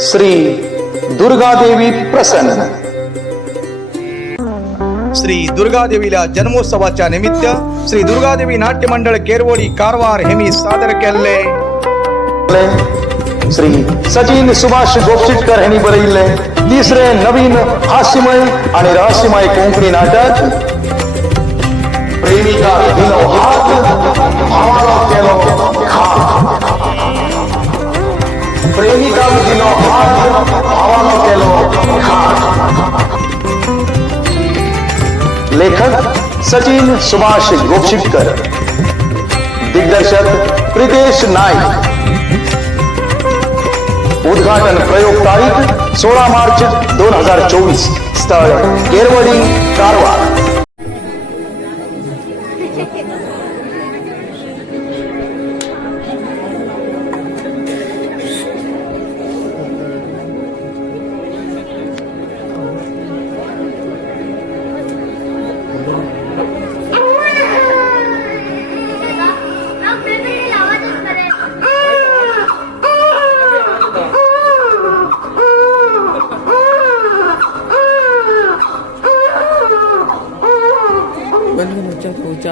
श्री दुर्गादेवी प्रसन्न. श्री दुर्गादेवीला जन्मोत्सवाच्या निमित्त श्री दुर्गादेवी नाट्य मंडळ केरवडी कारवार हेमी सादर केले. श्री सचिन सुभाष गोपचिटकर यांनी बरविले तिसरे नवीन हास्यमय आणि रहस्यमय कोंकणी नाटक प्रेमिका दिलो हात भावाला केलो घात. प्रेमिका दिलो हात भावाला केलो घात. लेखक सचिन सुभाष गोपचिटकर. दिग्दर्शक प्रितेश नाईक. उद्घाटन प्रयोग तारीख 16 मार्च 2024. स्थळ केरवडी कारवार. खुर्च्या खुर्ची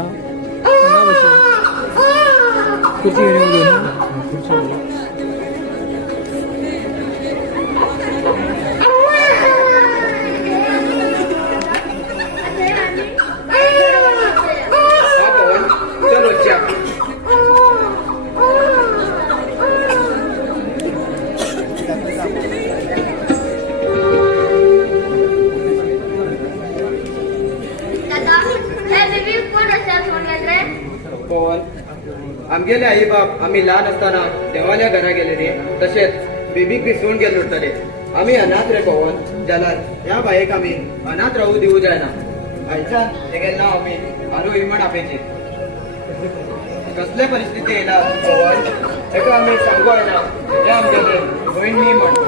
आमगेले आई बाप आम्ही लहान असताना देवाल्या घरा गेले रे. तसेच बेबीक विसरून गेले उरतले. आम्ही अनाथ रे पवन. जाल्यार ह्या बायेक आम्ही अनाथ राहू दिवू जायना. आयच्यान तेगेले नाव आम्ही आरू इमण आपेचे. कसले परिस्थिती येयला पवन हेका आम्ही सांगू येना. हे आमगेले भयण न्ही म्हण.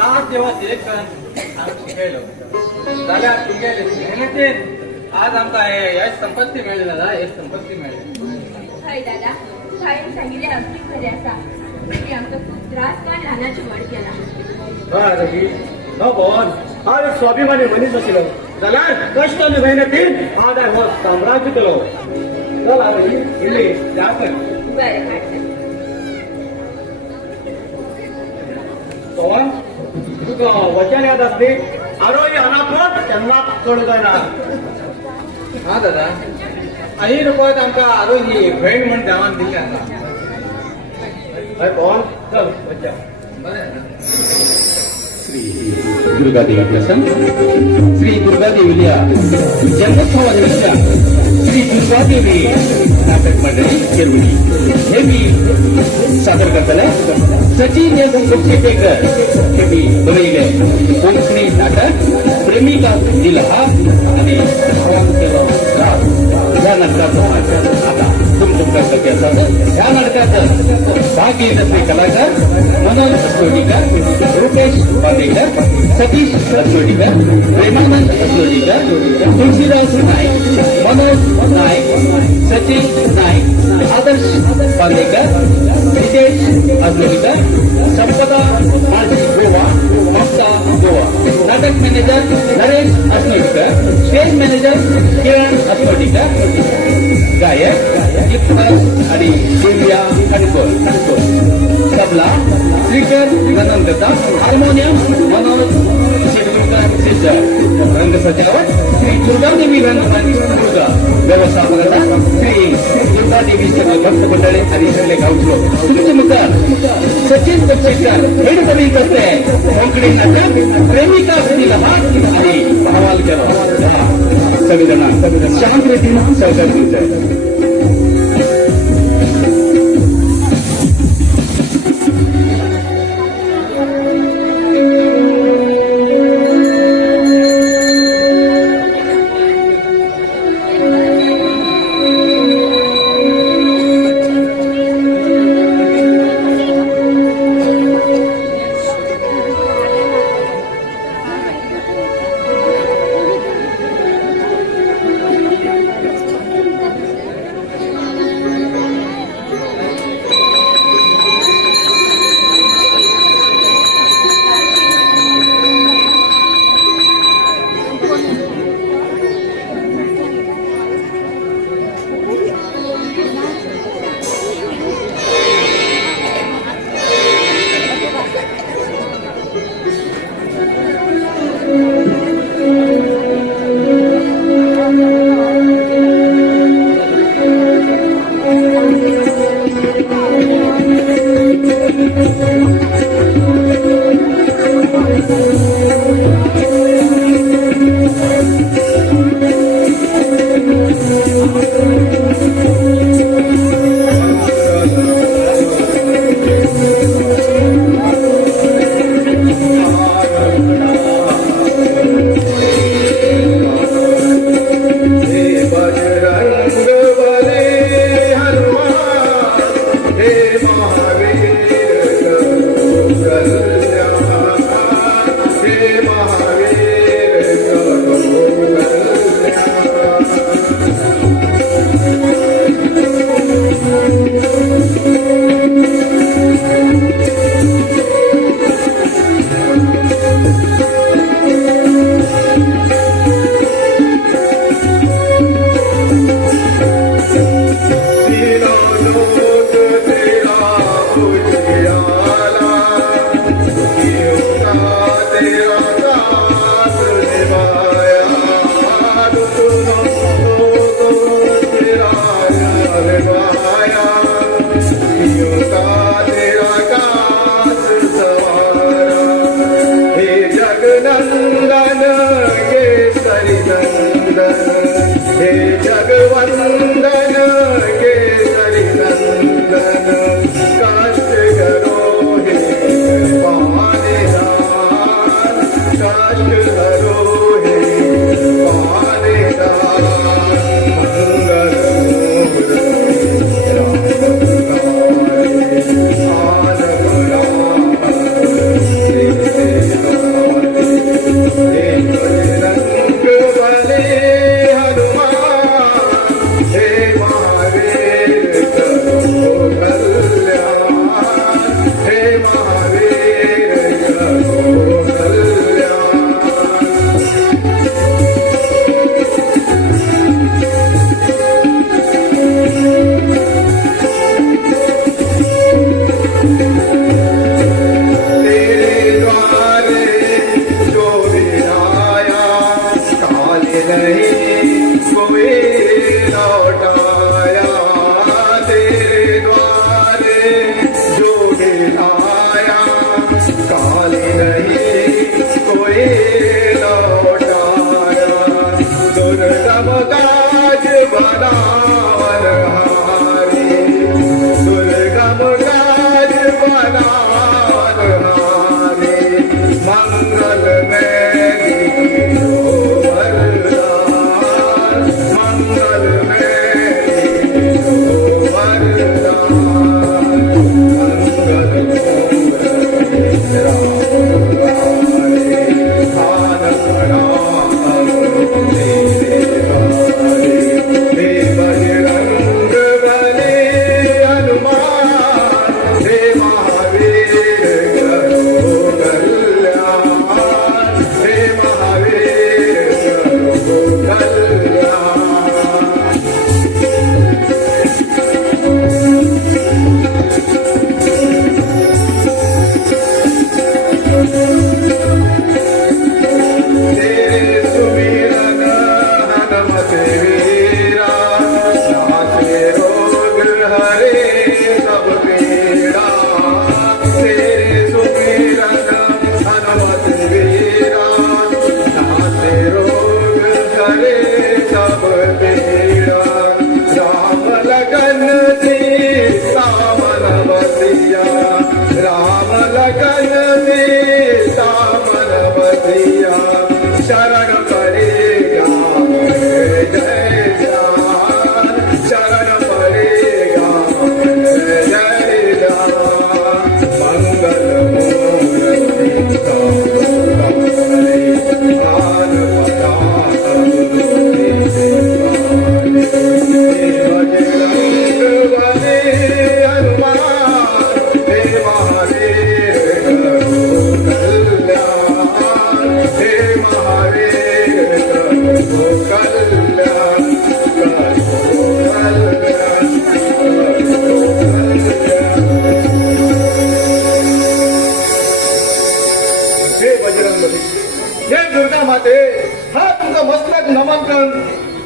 रात जेव्हा एक शिकायलो जाल्यार तुमगे मेहनतीन आज आमकां यश संपत्ती मेळ्ळी दादा, यश संपत्ती मेळ्ळी. हय दादा, तू हांवें सांगिल्लें अगदी खरें आसा. तुमी आमकां खूब त्रास काण ल्हानाची व्हड केला. हय रवी, हो भवन हांव एक स्वाभिमानी मनीस आशिल्लो जाल्यार कश्ट आनी मेहनतीन आज हो साम्राज्य केलो. चल हांव इल्ली च्या कर. बरें हाडटा. भवन तुका वचन याद आसली आरोही हांगा केन्ना चड जायना. हा दादा, आई रुपयात आमकां आरोही भयण म्हण देवान दिल्ली आसा. हय भवन चल वचया. दुर्गा देवी प्रसन्न श्री दुर्गा देवीला जन्मोत्सवा निमित्त श्री दुर्गा देवी नाटक मंडळी केरवली हे मी सादर करतले. सचिन गोपचेकर हे मी बरयले कोंकणी नाटक प्रेमिका दिलहा आणि भावान केलो राग या नाटकाचो आता तुमच्या सगळ्याचा ह्या नाटकात भाग घेत असलेले कलाकार मनोज अस्लोडीकर, रुपेश बांदेकर, सतीश अस्लोडीकर, प्रेमानंद अस्लोडीकर, तुळशीदास नाईक, मनोज नाईक, सचिन नाईक, आदर्श बांदेकर, नितेश अस्लोडीकर, संपदा माळजी गोवा, ममता गोवा. नाटक मॅनेजर नरेश अस्लोडीकर, स्टेज मॅनेजर किरण अस्लोडीकर, गायक चित्रपट आणि दिव्या खडकोल, तबला श्रीकर गणनकर्ता, हार्मोनियम मनोज शिरकर सिद्धर, रंग सजावट श्री दुर्गा देवी रंगमंच दुर्गा, व्यवस्थापकता श्री दुर्गा देवी सगळे भक्त मंडळी आणि सगळे गावचे लोक. तुमचे मुखार सचिन गोपचेकर हेड कवी करते कोंकणी नाटक प्रेमिका दिलहा आणि भावाल केलो. सगळेजण शांत रीतीने सहकार दिवचे.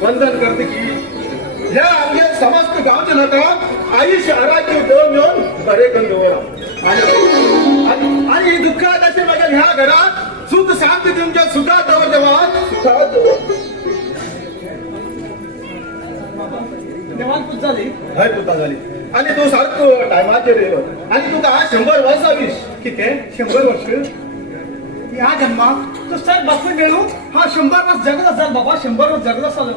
वंदन करते की या आमच्या समस्त गावचे लोक आयुष्य आरोग्य देऊन येऊन बरे करून आणि ही दुःखात असे माझ्या ह्या घरात सुख शांती तुमच्या सुखात जेव्हा सुखात झाली हय पुता झाली आणि तू सारखं टायमाचे रेलो आणि तू का 100 वर्ष आवीस किती 100 वर्ष या जन्मात तो सर बापून मिळू हा 100 वर्ष जगत असाल बाबा 100 वर्ष जगत असाल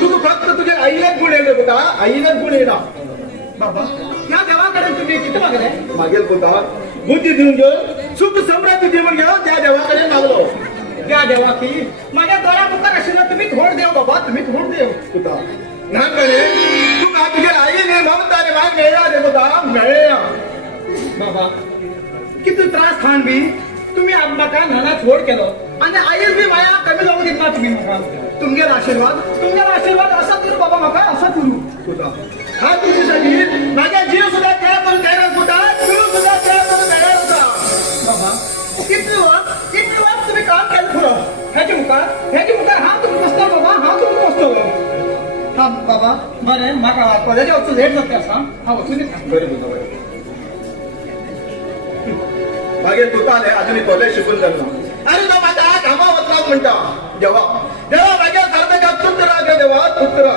तू फक्त तुझ्या आईलाच गुण येतो का आईलाच गुण येणार बाबा या देवाकडे तुम्ही किती मागले मागेल पुता बुद्धी देऊन घेऊन सुख समृद्धी देऊन घ्या त्या देवाकडे मागलो त्या देवा की माझ्या डोळ्या मुखात असेल ना तुम्ही थोड देव बाबा तुम्ही थोड देव पुता नानकडे तू का तुझ्या आईने ममताने माग मिळला रे पुता मिळेया बाबा किती त्रास खान बी तुम्ही म्हाका नाना थोड केलो आणि आईर बी माया कमी जाऊ दिला तुम्ही म्हाका तुमगेर आशीर्वाद असा करू बाबा म्हाका असं करू पुता हा तुझ्यासाठी माझ्या जीव सुद्धा त्या करून तयार पुता तू सुद्धा त्या करून तयार होता बाबा किती वर्ष तुम्ही काम केलं खरं ह्याची मुखार हा तुम्ही बसता बाबा हा तुम्ही बसतो हा बाबा बरे म्हाका कॉलेजा वचून लेट जाता असा हा वचून येता बरे पुता बरे मागे तुताले अजूनही कॉलेज शिकून जाणं अरे तो माझा हा कामा वचना म्हणता देवा देवा माझ्या सारखा तुत्र राग देवा तुत्र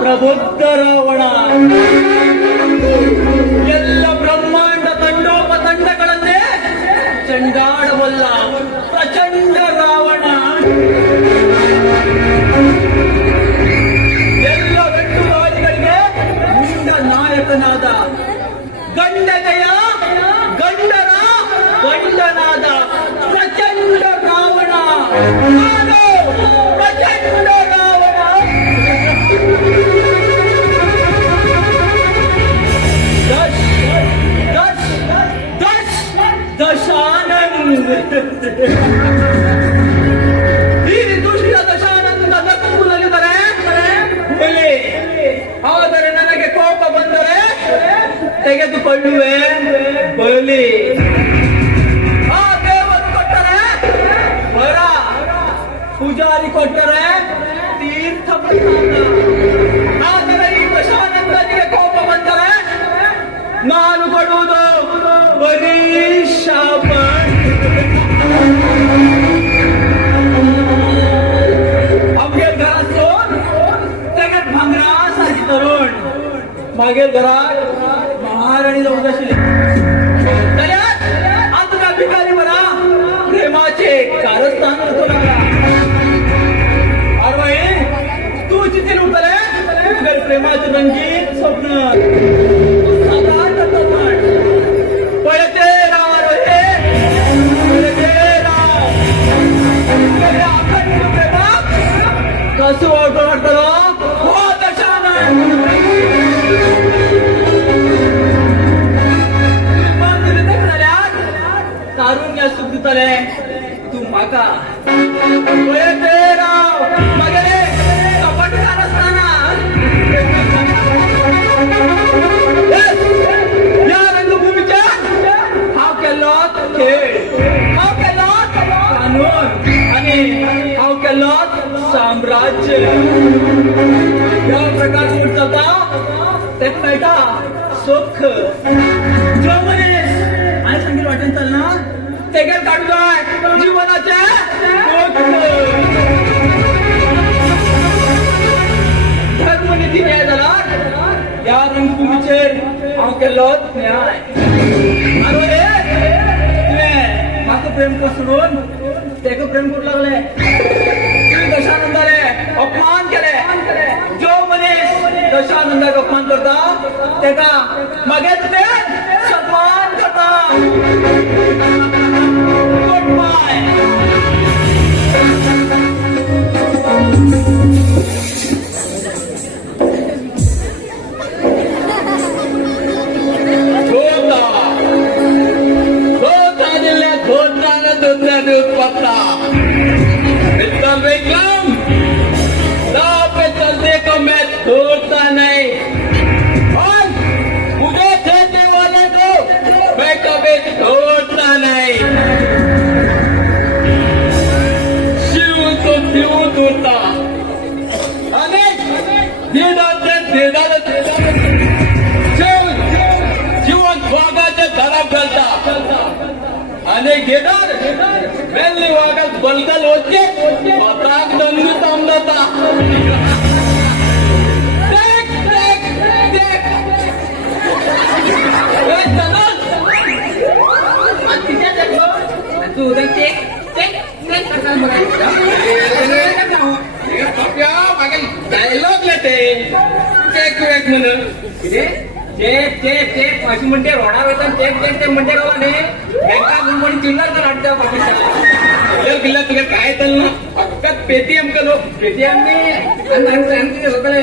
ಪ್ರಬುದ್ಧ ರಾವಣ ಎಲ್ಲ ಬ್ರಹ್ಮಾಂಡ ತಂಡೋಪತಂಡಗಳನ್ನೇ ಚಂಡಾಡಬಲ್ಲ ಪ್ರಚಂಡ ರಾವಣ ಎಲ್ಲ ವೆಟ್ಟುಗಾಲಿಗಳಿಗೆ ಮುಂದ ನಾಯಕನಾದ ಗಂಡನೆಯ ಗಂಡನ ಗಂಡನಾದ ಪ್ರಚಂಡ ರಾವಣ ನಾನು ಪ್ರಚಂಡ ರಾವಣ दशानंद ಈ ದುಷ್ಟ ದಶಾನಂದ ನಗುತ್ತಿದ್ದರೆ ಬಲೆ ಆದರೆ ನನಗೆ ಕೋಪ ಬಂದರೆ ತೆಗೆದುಕೊಳ್ಳುವೆ ಬಲಿ ಆ ದೇವರು ಕೊಟ್ಟರೆ ವರ ಪೂಜಾರಿ ಕೊಟ್ಟರೆ ತೀರ್ಥ ಆದರೆ ಈ ದಶಾನಂದನಿಗೆ ಕೋಪ ಬಂದರೆ ನಾನು ಕೊಡುವುದು बरी शाप अवघ्या घरात त्याच्यात भांगरासारखी तरुण मागील घरात महाराणी जाऊन बसले आता का भिकारी बरा प्रेमाचे कारस्थान होतो लागला अरे तू जिथे उतरे प्रेमाचे रंगीत स्वप्न कसं वाटतं हो तारुण्य सुखतले तू माका मगरे कपट असताना या रंगभूमीच्या हाव केलो खेळ हाव केलो कानून आणि हाव केलो साम्राज्य या प्रकारचे उठता ते पैठा सुख जो म्हणे आणि सांगेल वाटेल चालना ते काय काढतोय जीवनाचे धर्मनीती न्याय झाला या रंगभूमीचे हाव केलो न्याय अरे मात्र प्रेम कर सोडून ते प्रेम करू लागले दशानंदाने अपमान केले जो म्हणे कशा आनंदा अपमान करता तेका मागेच ते सन्मान करता. Good bye. छोड़ता नहीं और मुझे छेड़ने वाले को मैं कभी छोड़ता नहीं. शिव तो शिव दूरता आणि जीवन वाघाचे खराब करता आणि घेणार वेल्ली वाघात बलकल होते पत्राक दंडू थांबता. डायलॉग लेते चेक वेक म्हणून चेक चेक चेक अशी म्हणते रोडावर येतात चेक चेक ते म्हणते रोला नाही बँका म्हणून चिल्लर तर वाटतं पाकिस्तान किल्ला तुला काय तर ना फक्त पेटीएम करो पेटीएम ने लोकले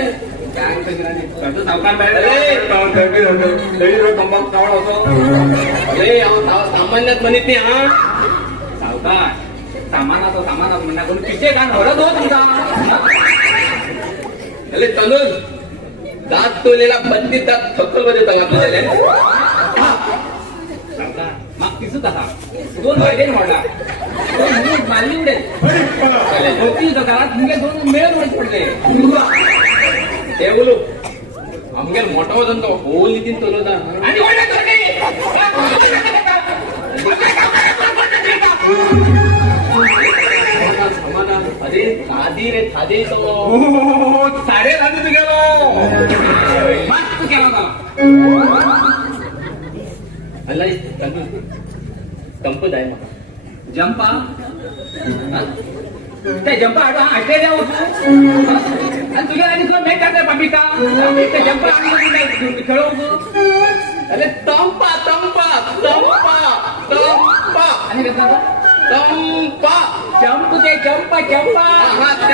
सावकार सामान्यात म्हणत नाही हा सावकार सामानाचं म्हणणार कोणी पिछे गाण हरत हो तुमचा चालून दात तोलेला बंदी दात थक्कल मध्ये सावकार मग तिसच असा 2 वायडे मोडला 2 मिनिट मारली उडेल होती घरात तुमचे 2 मेळ मध्ये पडले ते बोलू आमगेल मोठा वजन तो होल नितीन तोलता आणि अरे खादी रे खादी तो सारे राजू गेलो मस्त केला अल्ला कंप जाय मला जंपा ते जंपा आटे जाऊ आणि तुला आणि तुला मॅच करते पापिका ते जंपा आणि खेळू अरे तंपा तंपा तंपा तंपा आणि कसं तंपा जंप ते जंपा जंपा हा ते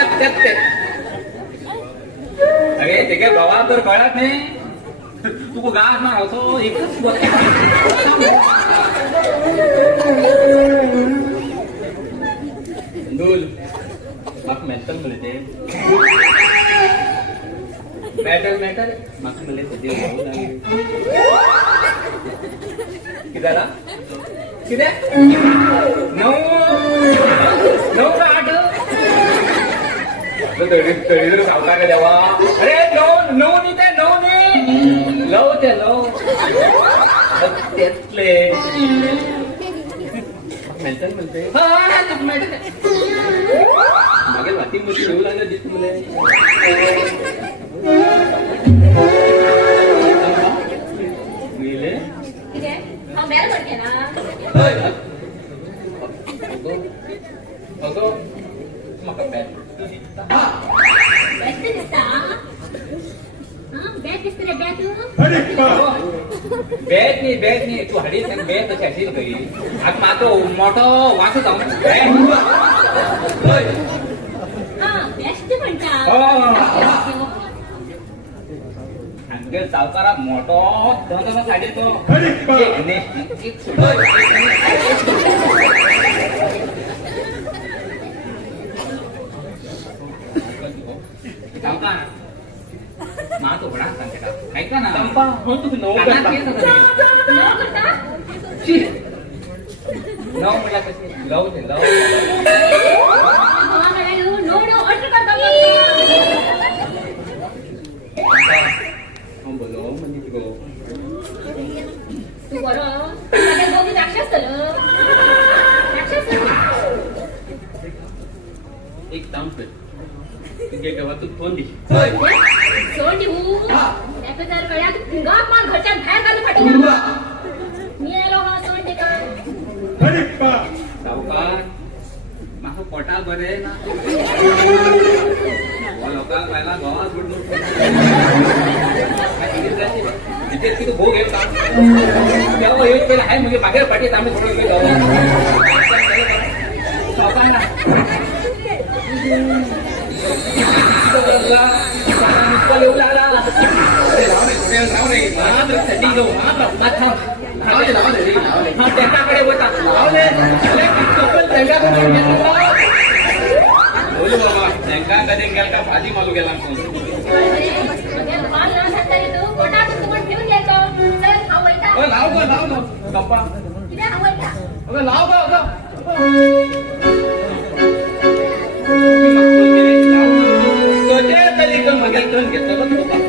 अरे ते काय बाबा तर कळत नाही तू गास मार होतो एकच दूल मग मेंटल मिळते मॅटर मग मिळते किती नऊ आठ तरी सावकार द्यावा अरे नऊ नी ते लव ते लव त्यातले मेंटल म्हणते मागे वाटी मोठी घेऊ लागलं दिसत मुले मिले अगो मका बॅट बॅट नाही तू हाडी बॅट तशी अशी काही आता मात्र मोठं वाचत सावकारा मोठो धंदा साडे तो सावकार मा तो बडा सांगते का ऐका ना संपा हो तू नऊ नऊ मला कशी लव ते लव बोलो म्हणजे तू तू बरं राक्षस एक काम कर तुझ्या गावातून फोन दे सोड देऊ त्याचं जर कळ्या गप मग घरच्या बाहेर घालून पाठवून मी आलो हा सोड दे का सावकार माझं पोटा बरे ना लोकांना पहिला गावात बुडलो तिथे तिथे भोग येता तेव्हा एक केलं आहे म्हणजे मागे पाठीत आम्ही थोडं गेलो लोकांना येऊ लागला त्यांच्याकडे होता बोलू बाबा त्यांना कधी गेला का भाजी मालू गेला माल ना सांगता येतो पोटात तुम्हाला ठेवून द्यायचं चल हा वैता लाव गप्पा किती हा वैता अगं लाव ग तरी पण मग घेतलं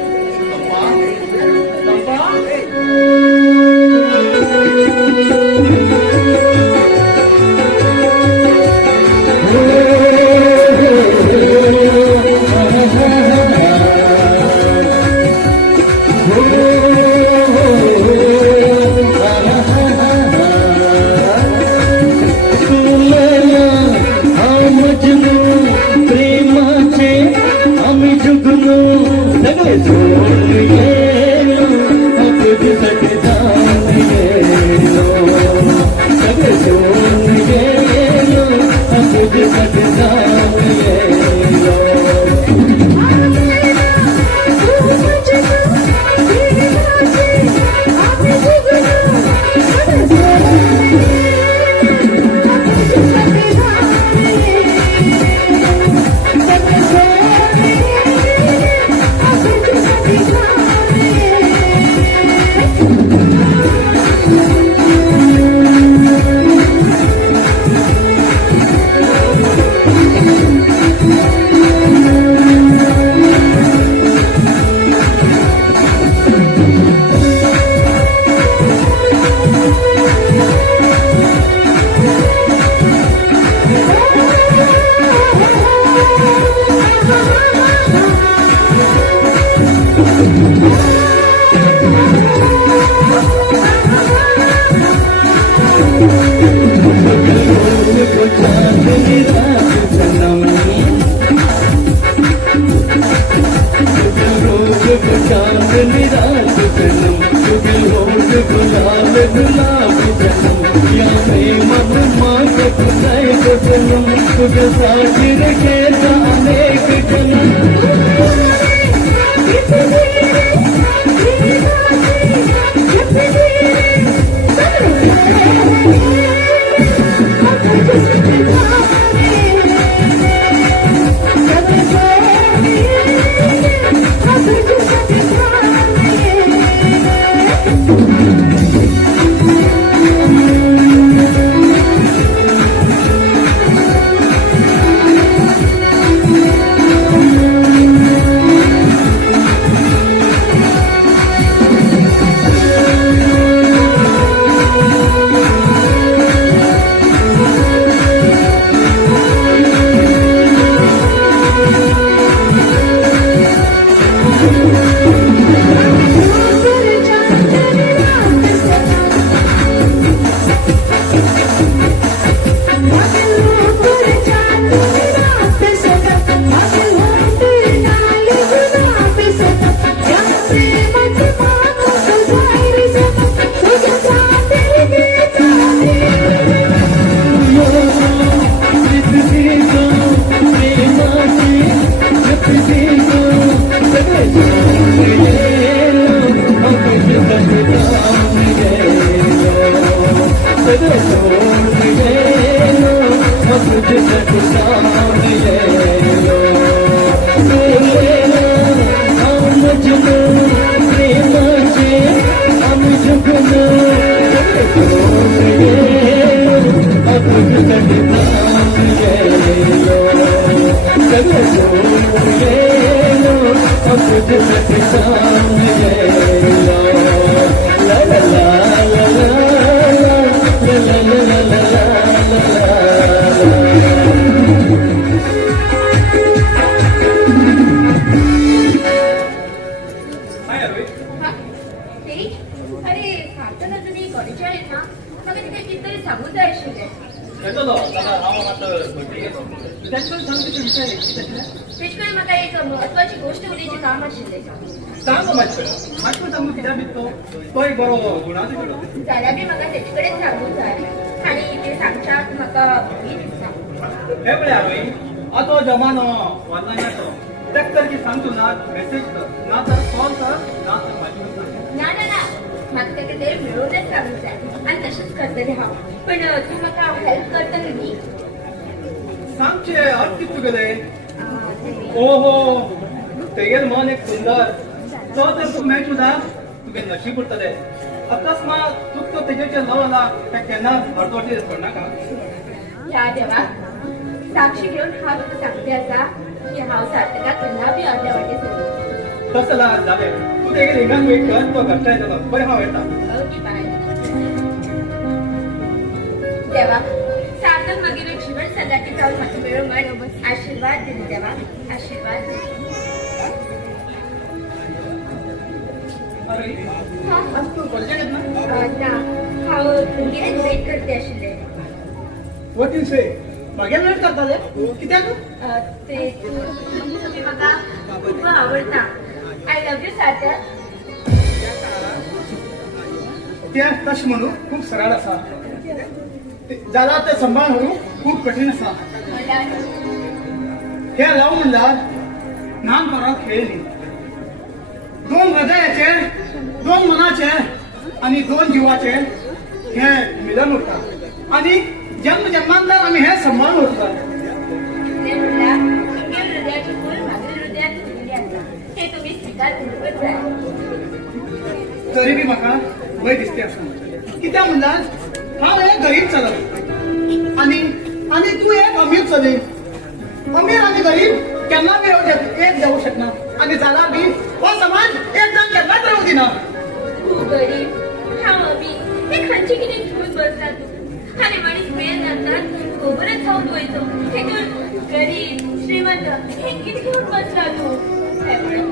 अरे सातन जुनी कॉलेज आहेत ना मग तिथे कितीतरी सांगून जायचे येतलो दादा हांव मात्र भट्टी घेतो तेंचून सांगचे विषय तेचकडे म्हाका एक महत्वाची गोष्ट उलोवची काम आशिल्लें सांग मातशें सांगू कित्याक भितो तो एक बरो गुणाचो चेडो जाल्यार बी म्हाका तेचे कडेन सांगूंक जाय आनी ते सांगच्याक म्हाका भीत दिसता हे पळय आवय आतो जमानो वाचनाचो तेक तर की सांगतो ना मेसेज कर ना तर कॉल कर ना तर म्हाजी ना ना ना म्हाका तेका ते मेळोवनच सांगूंक जाय आनी तशेंच करतलें हांव पण तूं म्हाका हेल्प करतलो न्ही सांगचे अर्थ कित तुगेले ते- ओहो तेगेल मन एक सुंदर तो तर तूं मेळ सुद्धा तुगे नशीब उरतले अकस्मात तुक तो तेजेचेर लव आला ते केन्ना अर्दवटी पडनाका ह्या देवाक साक्षी घेवन हांव तुका सांगते आसा की हांव सार्थकाक केन्ना बी अर्द्या वाटेर सोडूं तसं जालें तूं तेगेल हिंगान वेट कर तो घट्टाय जालो बरें हांव येता ओके बाय देवा सार्थक मागीर जीवन सदांची जावन म्हाका मेळूं म्हण आशिर्वाद दी देवा आशिर्वाद दी आज तूं कॉलेजाक येत ना ना हांव भुरगेंच वेट करते आशिल्लें वॉट यू से म्हागेर वेट करताले कित्याक ते तुमी म्हाका खूब आवडटा आय लव यू सार्थक तें तशें म्हणून खूब सरळ आसा जाल्यार तें सांबाळ व्हरूंक खूब कठीण आसा हे लव म्हणल्यार ल्हान बरो खेळ न्ही दोन हृदयाचे दोन मनाचे आनी दोन जिवाचे हे मिलन उरता आनी जन्म जन्मांतर आमी हे सांबाळून उरतात ते म्हणल्यार तुमगे हृदयाची फूल म्हाज्या हृदयात फुलिल्ली आसा हे तुमी स्विकार करूंकच जाय तरी बी म्हाका भंय दिसता आसा कित्याक म्हणल्यार हांव एक गरीब चलत आनी तूं एक अमीर चली अमीर आनी गरीब केन्ना बी एक जावं शकना आनी जाल्यार बी हो समाज एक जाण केन्नाच रावूं दिना तूं गरीब हांव अमीर हे खंयचे कितें घेवन बसता तूं आनी मनीस मेल जातात खबरच जावन वयचो हे तूं गरीब श्रीमंत हे कितें घेवन बसला तूं हे पळय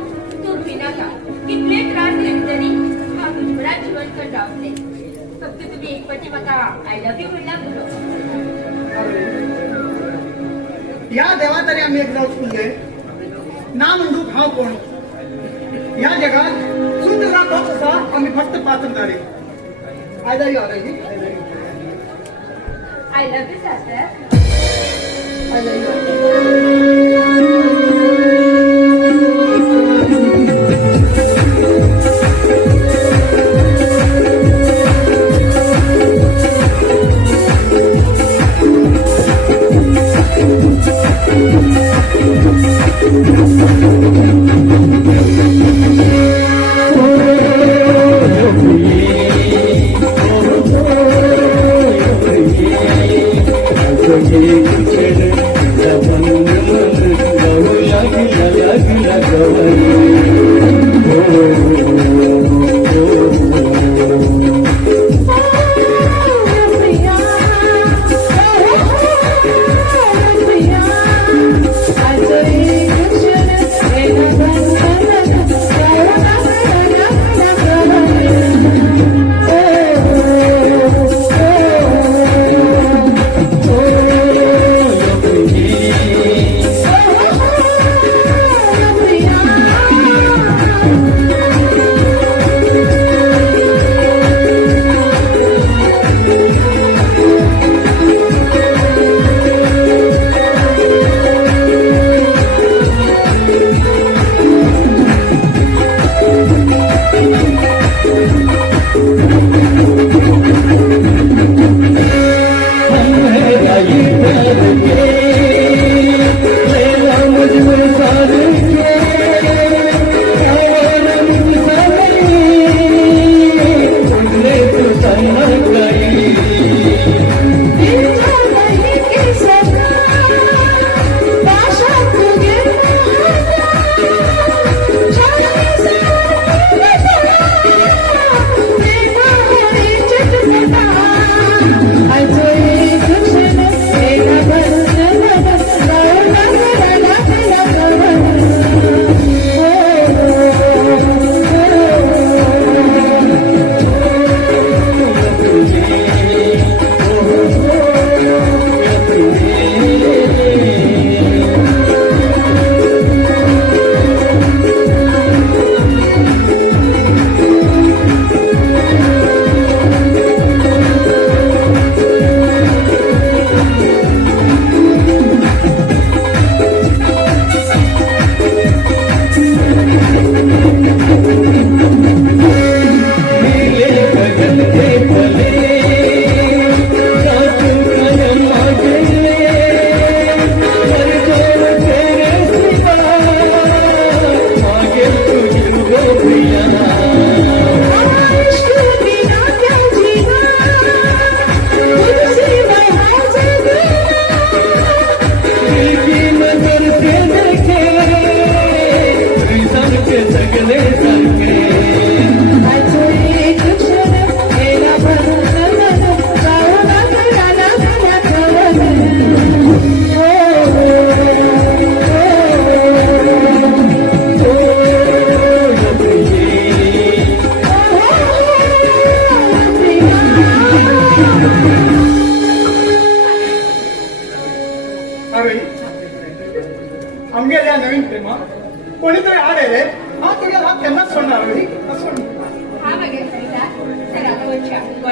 तूं भिनाका कितले त्रास घेतली तरी हांव तुजे बरोबर जिवन कर रावतलें फक्त तुम्ही एक फावटी म्हाका आय लव यू म्हणल्यार पुरो ह्या देवा तरी आमी एक जावं फुल्ले ना म्हणून हांव कोण ह्या जगात सुंदर तोच आसा आमी फक्त पात्रधारी I love you I love you Sarthak I love you Thank you.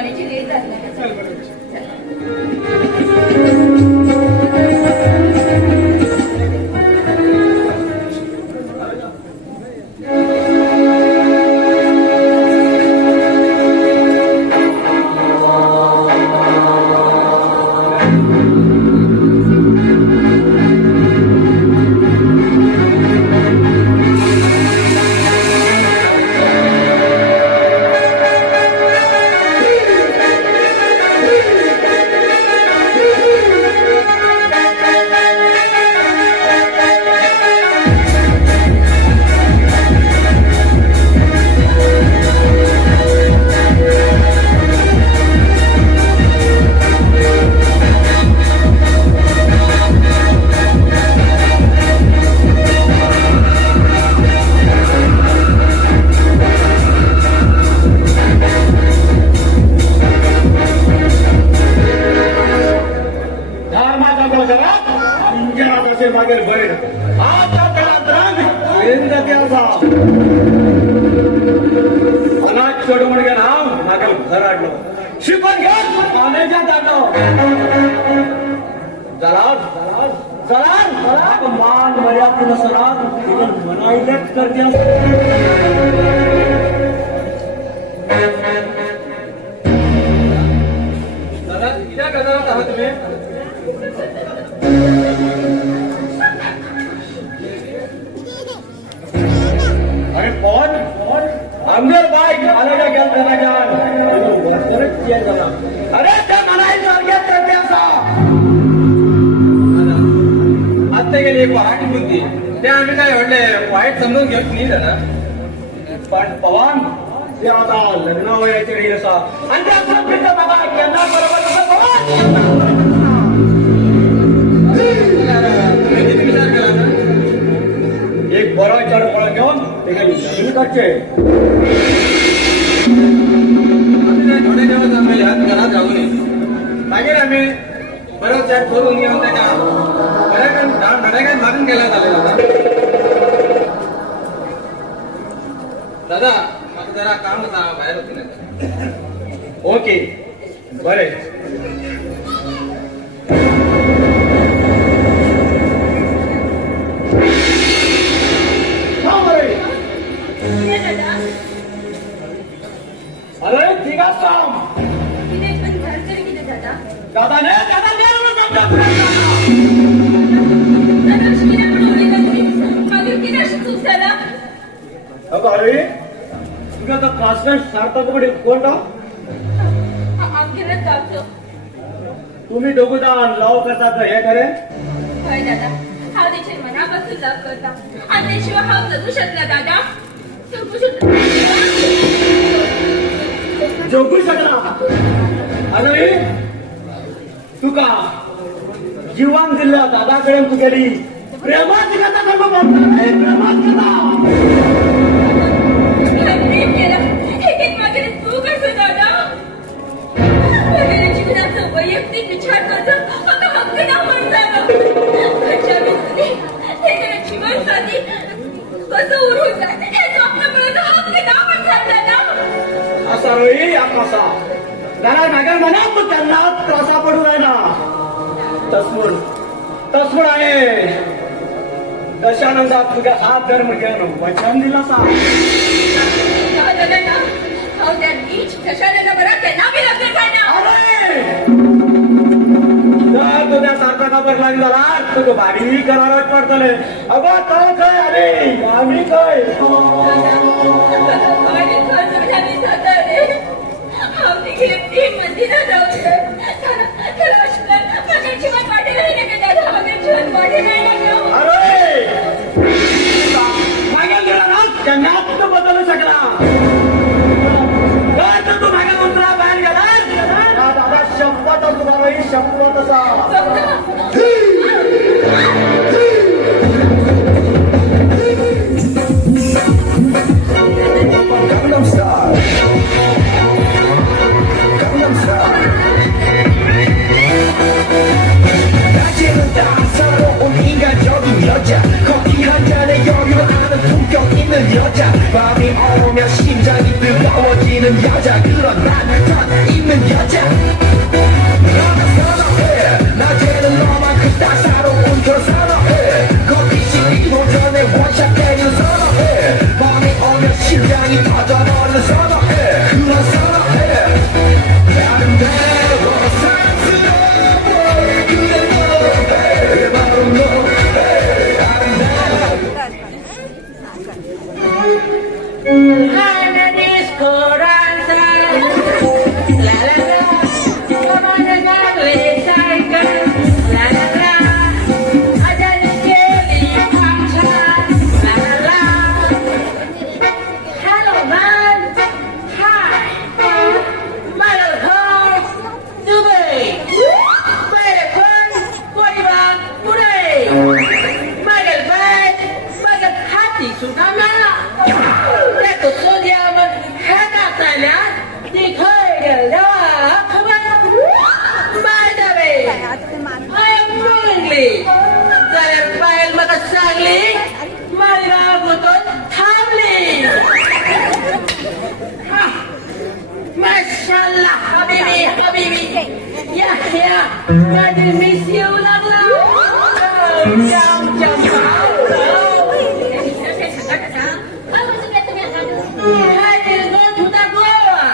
गाण्याची लेट झाली. चल बरं. मागेल बैल आता काळात रंग त्याचा अनाज छोड म्हणजे नाव मागेल घर आडलो शिकून घ्या कॉलेजात आलो जलाल मान मर्यादा नसणार म्हणायलाच करते दादा किती करणार आहात तुम्ही अरे कौन अंदर बाइक आलेगा क्या करना जान अरे त्या म्हणायचं अर्घ्यात करते असा आता गेली एक वाईट बुद्धी ते आम्ही काय म्हणले वाईट समजून घेत नाही दादा पण पवन ते आता लग्न वयाचे नाही असा आणि त्या प्रत्येक बाबा यांना बरोबर विचार केला ना एक बरा चढ फळ घेऊन ते काही करते थोडे दिवस आम्ही ह्यात घरात राहू नये मागेल आम्ही बरं चॅट करून घेऊन त्याच्या धड्याकात मागून गेला झालेला दादा माझं जरा काम होता बाहेर होती नाही ओके बरे अरे ठीक आहे काम किती पण घर तरी किती दादा दादा ने अरे तुझ्या तर क्लासमेट सार्थक कडे कोण राव आमच्याकडे जातो तुम्ही दोघं लव करता तर हे करे होय दादा हा देखील मनापासून लव करता आणि त्याशिवाय हा जगू शकला दादा जगू शकला जगू शकला अरे तुका जीवन दिल्या दादाकडे तू गेली प्रेमाची कथा प्रेमात प्रेम केलं एक मागे तू कसं दादा वगैरे जीवनाचा वैयक्तिक विचार करतो आता हक्क ना म्हणता जीवन साधी कसं उरून जात हे स्वप्न हक्क ना म्हणता दादा असा रोई आकाशा जरा नागर म्हणा पण त्यांना त्रासा पडू राहिला तसमून आहे दशानंदात तुझ्या हात धर्म घेणं वचन दिला सा जर तुझ्या सारखा खबर लागली झाला तर तू भारी करारच पडतले अगो तो काय अरे आम्ही काय त्यांना बदलू शकला तू मागे उतरा बाहेर गेला दादा शपथ तुम्हाला शपथ तसा 커피 한 잔에 여유를 아는 품격 있는 여자 밤이 오면 심장이 뜨거워지는 여자 그런 난탄 있는 나는 사랑해 그만 사랑해 아름다워 사랑스러워 그래 너 그래 바로 너 Mashallah, Habibi, Habibi. Yeah, yeah. I will miss you, Lala. I will go to the Goa.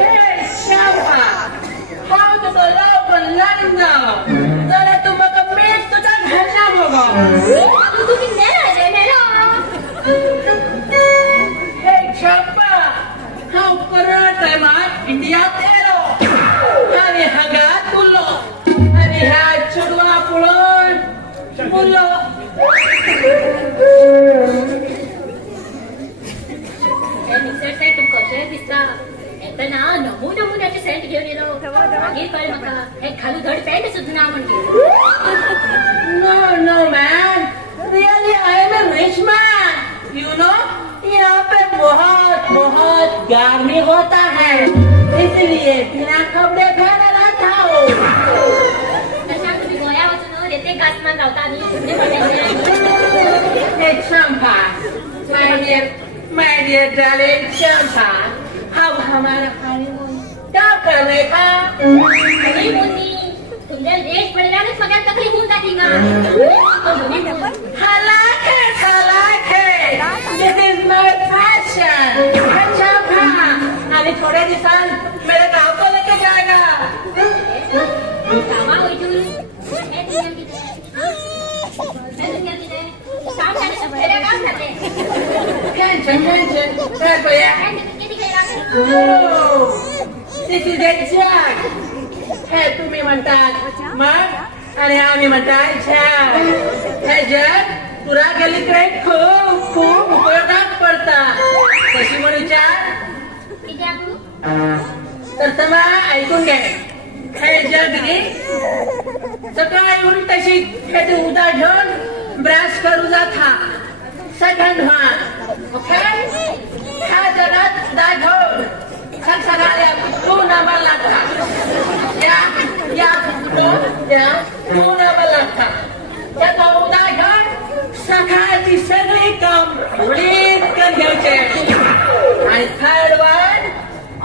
Hey, Shamba. How to the love and land now? Zara tu makamit tu tak hendak mo. Hey, Shamba. How correct am I? India tero. Hari hagat pulo. Hari hat chudwa pulon. Pulo. नमुन्याचे Saint घेऊन yellow मागीर कळ्ळें म्हाका हे घालू धड pant सुद्दां ना म्हणटा No, no, man. Really, I am a rich man. You know, यहाँ पे बहुत बहुत गर्मी होता है, इसलिए बिना कपड़े पहने रहता हूँ. तशा तुम्ही गोंया वचून रेते कासमान रावता न्ही फुडले पडले Hey, Champa, my dear darling Champa, how हमारा honeymoon क्या कर रहे था? हनीमूननी तुमच्या लेट पडल्यानच म्हाका तकलीफ होऊन जाती ना हालाक है. This is my passion. Champa, आणि थोड़े दिवसांत मेरे गाँव को लेके जाएगा. कामा वयतून हे दुनिया कितें हे दुनिया कितें काम जालें फेऱ्या काम जालें Pension, Pepaya. किती केला Oh, this is exact. हे तुम्ही म्हणतात मग आणि आम्ही म्हणतात छान. हे जग तुला गेली कडे खूप खूप उपयोगात पडतात. कशी म्हणू छान? तर तुम्हा ऐकून घे. हे जग सकाळी उठून तशी हे उदा घेऊन ब्रश करू जाता. Second one okay. ह्या जगात उदा घेऊन सगळ्या पूर्ण लागतात. पूर्ण लागतात. त्याचा उदा घेऊन सकाळची सगळी काम उडीत कर घ्यायचे. आणि third one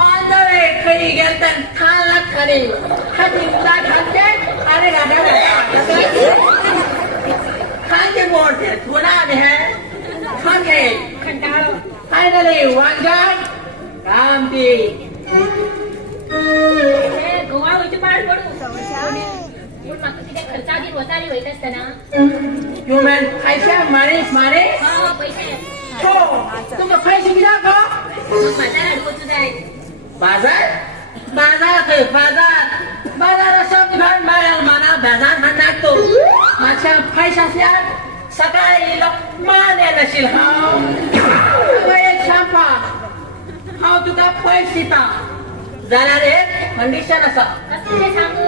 on the way खरी गेल तर खायला खरी खाती उदा घालते आणि खाते मोठे थोडा है खाते फायनली वांगण काम ती गोवा वयची पाड पडू पूण म्हाका कितें खर्चागीर वताली वयता आसतना ह्युमन खायच्या मारे पयशे हो तुमकां पैसे कित्याक गो? बाजारात वचूं जाय बाजार खंय बाजार सब घर मारायला म्हणा बाजार म्हणणार तो माझ्या पैसे असल्यार सकाळी येयलो मान येनाशिल हांव. एक शांपा हांव तुका पयशे दिता जाल्यार एक कंडिशन आसा. कसलें सांगू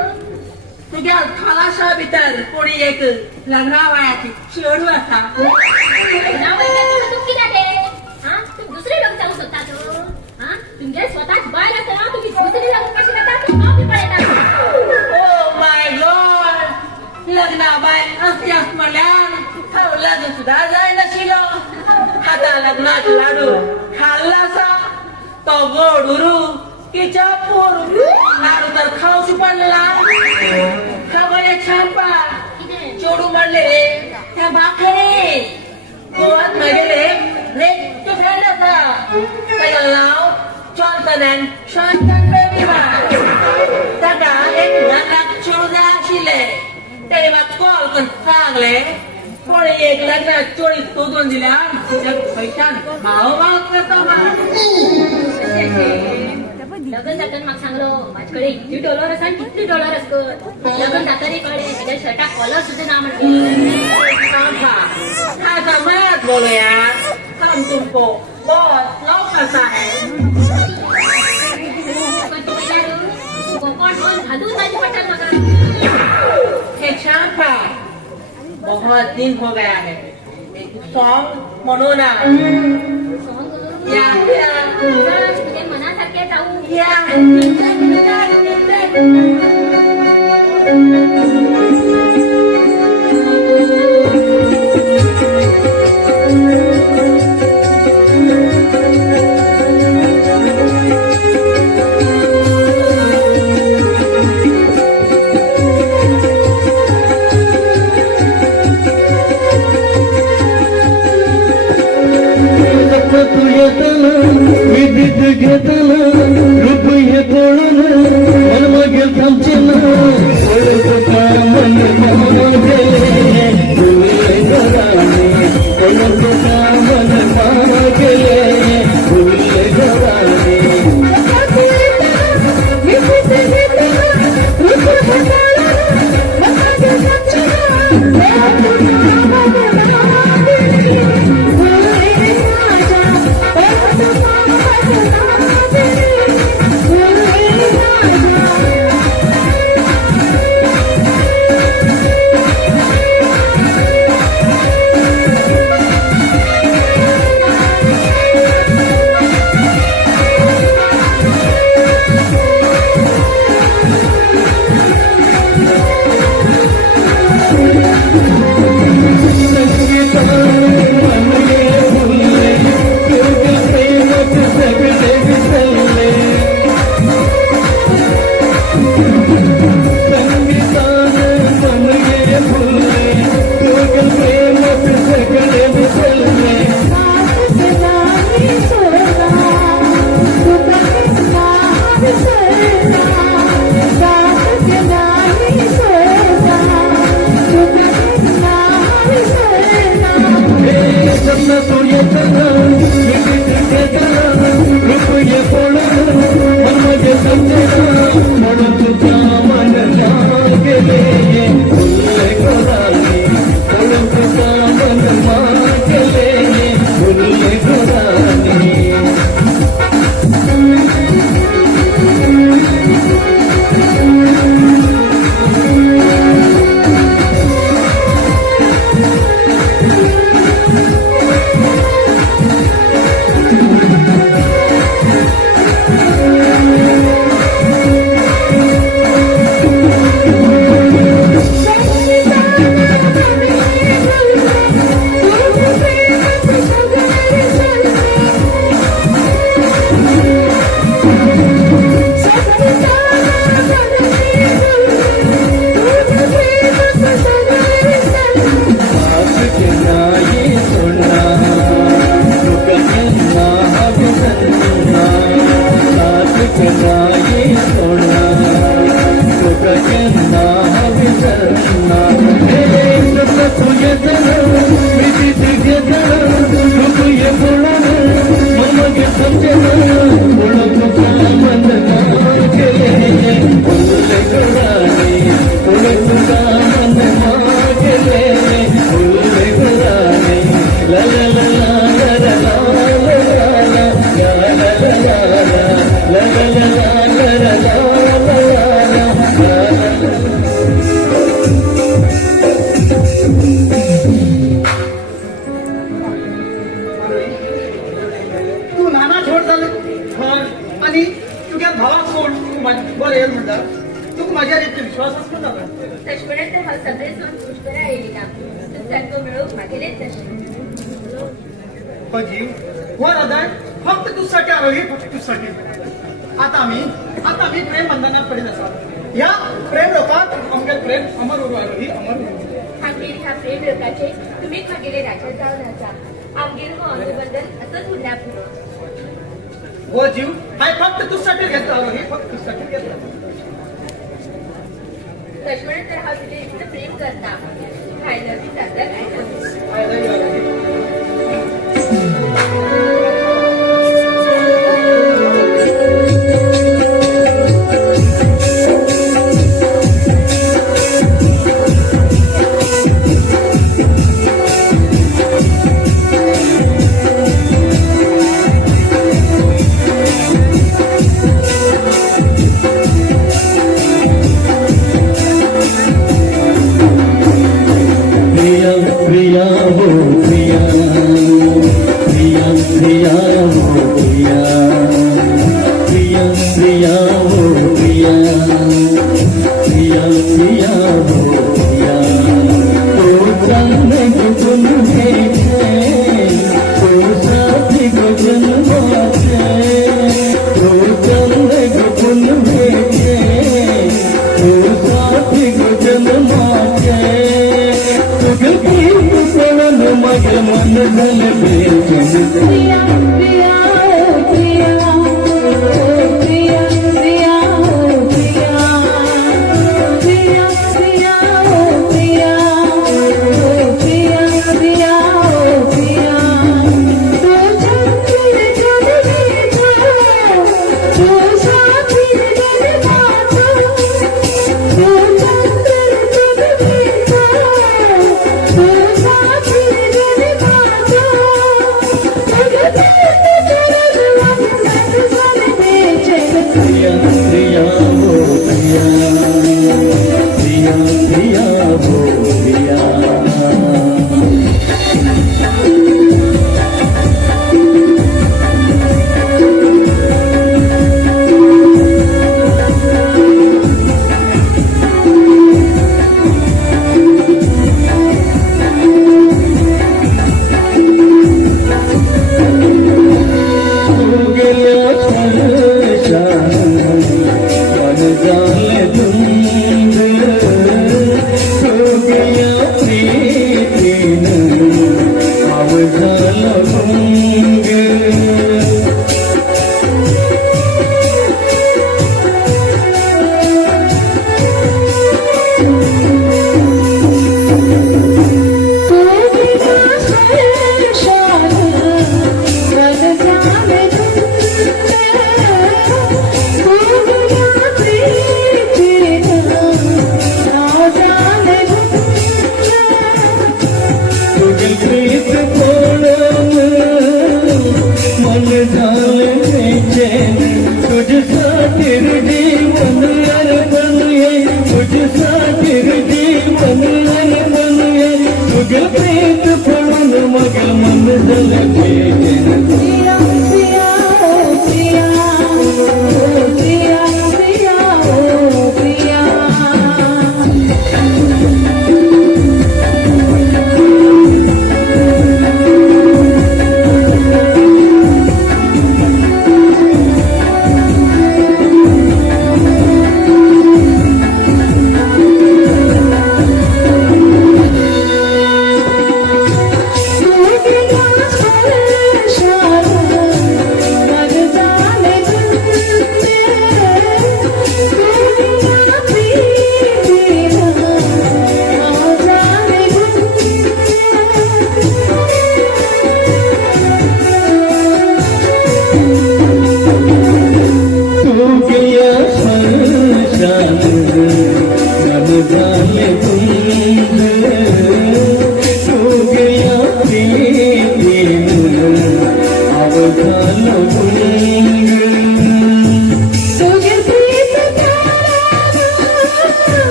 तुज्या खालाशा भितर कोणी एक लग्ना वयाची चेडू आसा. ना वयता तूं कित्याक रे तूं दुसरे लग्न जावंक सोदता तूं तुमगे स्वताच बायल आसतना तुमी दुसरी लग्न कशें जाता तूं हांव बी पळयता. ओ माय गॉड लग्ना बायल असल्यास म्हणल्यार हांव लग्न सुद्धा जायनाशिल्लो. आतां लग्नाक लाडू खाल्ला आसा तो गोड उरू किच्या पोरू लाडू तर खावची पडला. खबर छापा चोडू म्हणले त्या बाखरे गोवात गेले कोणान शॉर्टकट बेबी ताका एक लग्नाक चोळ जाय आशिल्ले तेणे म्हाका कॉल करून सांगले कोण एक लग्नाक चोळी सोदून दिल्या तुज्या पयशान भाव भाव करता लग्न जाताना म्हाका सांगलो माझे कडेन $80 आसा आनी $50 आसत लग्न जाताना कळ्ळें तेज्या शर्टाक कॉलर सुद्दां ना म्हणून आता मत बोलूया हम तुमको बहुत लौक सा है कोण हादून माझी पडटात म्हाका हे शांत था बहुत दिन हो गया है एक सॉन्ग मनोना या तुझे मनासारखे जाऊ या विद्युत घेताना रुपये तोडून मनमगे थांबचेना मन गेले भुले घराने मन गेले भुले घराने फक्त तुझसाठी आलो ही फक्त तुझसाठी आता मी प्रेम बंधनात पडीत असा या प्रेम लोकात आमगे प्रेम अमर उरू आलो ही अमर आमगेर ह्या प्रेम लोकाचे तुम्ही खागेले राजा जावन आसा आमगेर हो अनुबंधन असंच उरल्या पुरो हो जीव हाय फक्त तुझ्यासाठी घेतला हे फक्त तुझ्यासाठी घेतला लक्ष्मण तर हा तुझे इतकं प्रेम करता खायला बी जाता काय हाय लई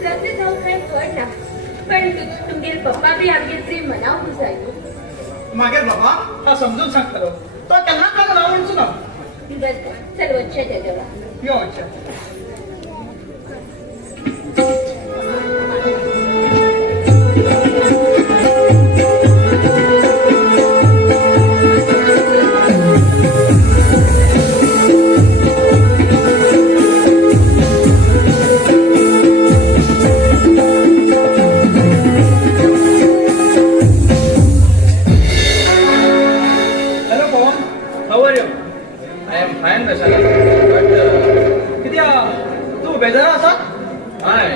रत्न जाऊन काय घडला पण तुमगे पप्पा बी आमगे प्रेम मनावून जायो मागे बाबा हा समजून सांगतलो तो केन्ना काल रावणचो ना बरं चल वच्चे त्याच्यावर यो अच्छा hello Pawan, how are you? I am fine कशाला, बट किती तू बेजार असा? हय,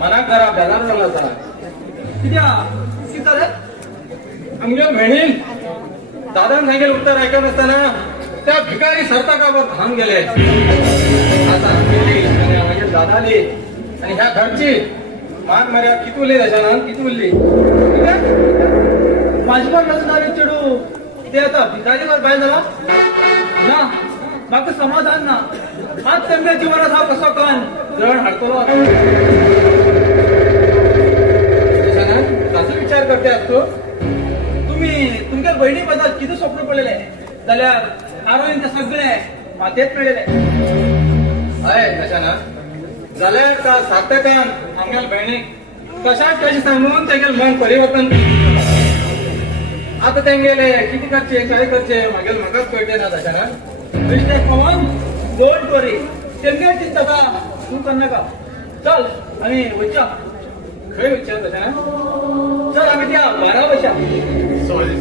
मनाक जरा बेजार झाला जरा. किती झालं? आमच्या बहिणीन दादान सांगेल उत्तर ऐकत असताना त्या भिकारी सरताकावर धावून गेले. आता गेली आणि माझ्या दादाली आणि ह्या घरची मान मर्यादा किती उरली त्याच्यानं किती उरली माझी पण नसणारी चढू ते आता भिकारीवर बाय झाला ना बाकी समाधान ना आज त्यांच्या जीवनात हा कसा कान जण हडतलो कसं विचार करते असतो तुम्ही तुमच्या बहिणी बद्दल किती स्वप्न पडलेले जाल्यार आरोग्य ते सगळे मातेत पडलेले हय कशानं जाल्यार का सातत्यान आमच्या बहिणीक कशाच कशी सांगून तेगेल मन परिवर्तन आता तेंगेले किती करचे काय करचे मागेल म्हाकाच कळटे ना तशानं मिस्टर पवन गोल्ड करी तेंगे चिंता का तू करना का चल आणि वच्चा खंय वच्चा तशानं चल आम्ही त्या 12 वर्षा सॉरी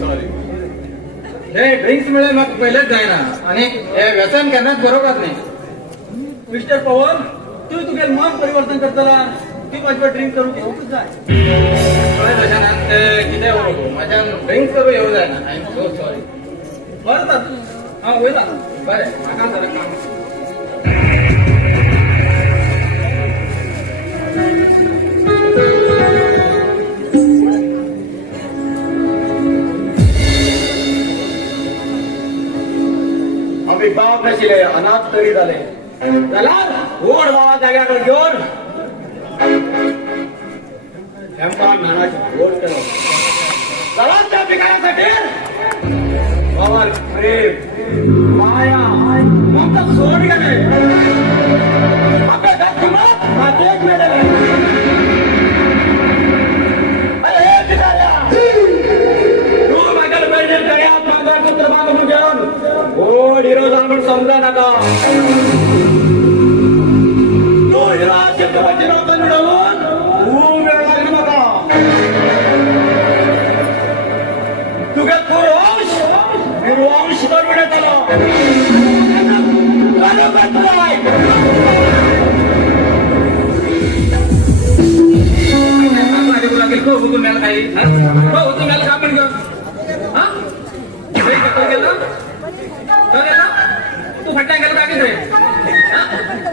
हे ड्रिंक्स मुळे म्हाका पहिलेच जायना आणि हे व्यसन केन्नाच बरोबर नाही मिस्टर पवन तू तुगे मन परिवर्तन करतला ती माझ्या ड्रिंक करून येऊच जाय तशानं ते कितें उलोवं म्हाज्यान ड्रिंक करून येऊ जायना आय एम सो सॉरी बरें तर हांव वयता बरें म्हाका जरा काम आम्ही बाप नाशिले अनाथ तरी झाले जाल्यार गोड बाबा जाग्याकडे घेऊन हेमकान नानाची गोड केलो जाल्यार त्या भिकाऱ्यासाठी बाबा प्रेम माया म्हाका सोड गेले म्हाका गप्प मातेक मेळले अरे हे भिकाऱ्या तू म्हाका बहिणीक गळ्यात मंगळसूत्र बांधून घेऊन गोड हिरो जाण म्हूण समजा नाका तू हिराचे तुमचे नव्हतं मिळवून खूप वेळ लागला म्हाका तुगे पुरुष निर्वंश करून मिळत आलो लागेल खूप हुकून मिळाला काही हुकून मिळाला का पण घेऊन हा गेलं तू फट्टा गेलो का रे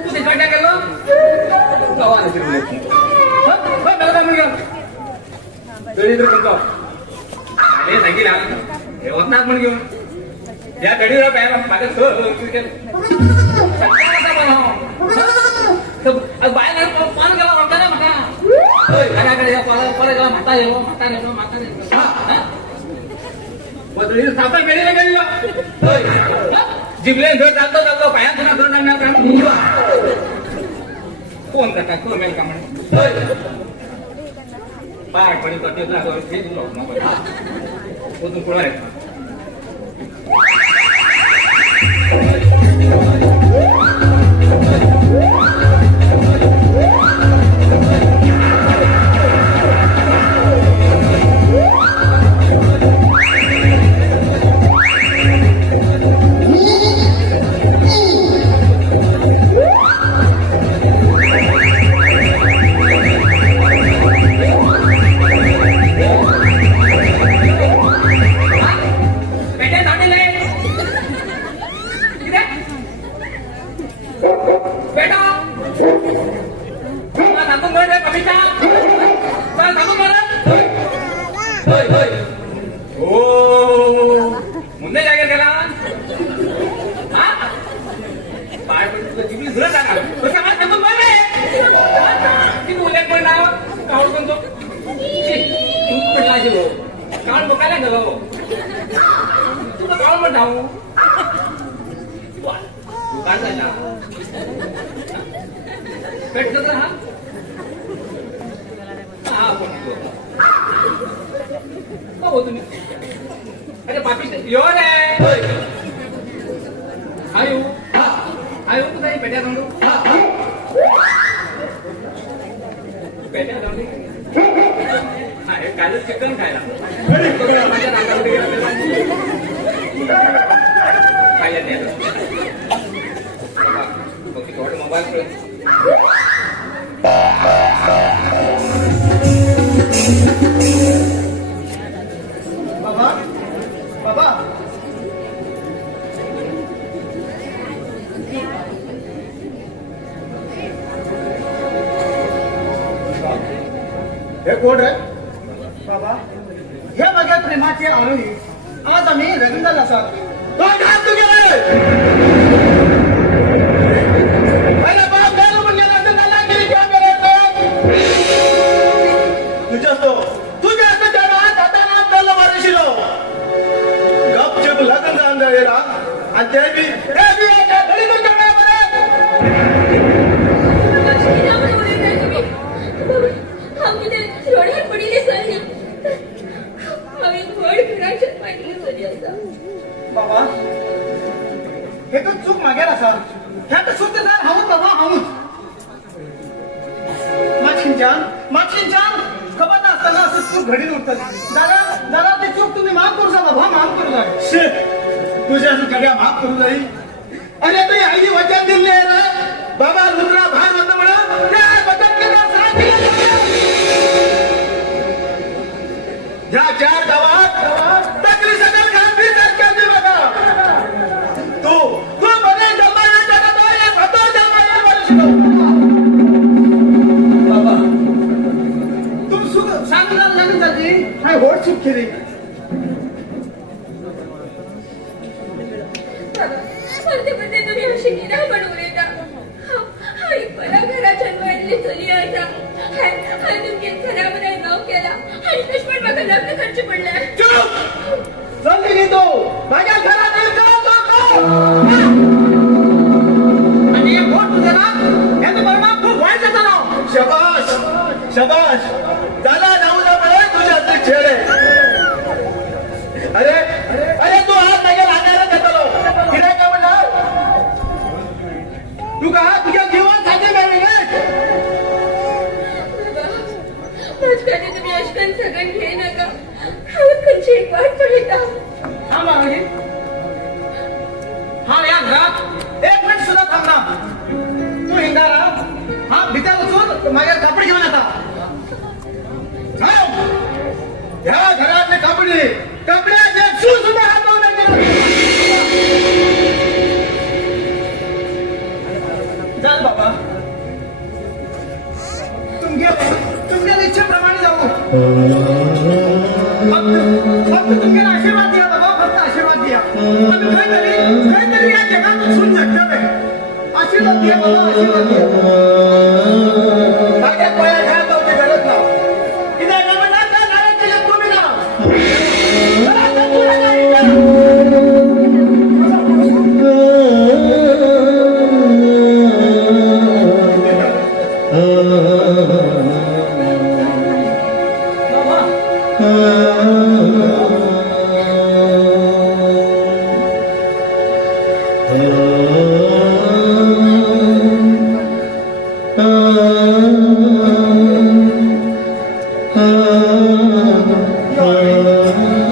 तू ते फट्टा गेलो सांगितलं हे होत ना घेऊन या गडीला प्यायला माझ्या बाय पान गेला म्हणता ना माझ्या गेला माता येऊ माता नेलो माता नेलो सापड गेली गेली जिबले घर चालतो चालतो पायात तुला दोन लागणार कोण करता कोण मेल का म्हणे पाठ पडी करते तू पुढे ಮುಂದೆ ಜಾಗಿರ್ಗಲ್ಲ ಬಾಯ್ಬಿಟ್ಟು ಜಿಬ್ಲಿ ಸುರತಾನ ನೀವು ಉಲ್ಲೇಖ ಮಾಡಿ ನಾವು ಕಾವ್ಕೊಂತು माझी हो काळ बघायला गेलो तुला काळ म्हणत आहो दुकान जायला पेट करतो हा हा हो तुम्ही अरे पापी यो रे आयु आयु तू काही पेट्या सांगू पेट्या सांगू हा हे कालच चिकन खायला माझ्या नाकामध्ये खायला द्यायला ओके थोडं मोबाईल बाबा बाबा हे कोण रे बाबा हे बघा प्रेमाचे आरोही आज आम्ही लग्न झाला सर तो घात तू गेले अरे बाप गेलो म्हणजे नंतर त्याला केली क्या गेले तुझ्या असं त्याला आता नाम त्याला वारशिलो गपचूप लग्न जाऊन जायला आणि ते बी याच्या घरी तुझ्या काय बाबा हे तर चूक मागेल असा ह्या तर शुद्ध जर हाऊत बाबा हाऊत मागशिंचान खबर असताना असं चूक घडीत उठतात दादा ते चूक तुम्ही माफ करू जा बाबा माफ करू जा तुझ्या सगळ्या माफ करू जाईल अरे तुझी आई वचन दिले रे बाबा रुद्रा भार होता म्हणा त्या वचन केला साथ या 4 गावात तकली सगळं काम भी करते बघा तू बरे जमाना जगत आहे भतो जमाना वर्षो बाबा तुम सुख सांगला लागून जाते हाय होड चूक केली पण तुम्ही अशी की नाही बनवले का हाय बरा घरा जन्मायतली चली आता हाय तुमच्या घरामध्ये नाव केला आणि दुश्मन मग लग्न खर्च पडलाय जल्दी घे तो माझ्या घरात येऊन जाऊ तो आणि हे बोट तुझे ना हे तर बरोबर खूप वाईट जातं ना शबाश शबाश दादा जाऊ ना बरे तुझ्या हातात छेड आहे अरे अरे तू हात नाही लागणार घेतलो किती काय म्हणणार तू का तुझ्या जीवन खाते काय कधी तुम्ही अशकन सगळं घे नका खंची एक वाट पडली थांब राणी हा या घरात 1 मिनिट सुद्धा थांबना तू हिंगारा हा भीतर उचलून माझ्या कापड घेऊन आता ह्या घरातले कपडे कपड्याचे शूज सुद्धा हातवून चल बाबा तुमच्या इच्छेप्रमाणे जाऊ फक्त तुमच्या आशीर्वाद द्या बाबा फक्त आशीर्वाद द्या पण काहीतरी या जगात सुन झटकत आहे आशीर्वाद द्या बाबा आशीर्वाद द्या माझ्या पाया घ्या तुझी गरज ना इथे गमनात ना नारायण जग तुम्ही ना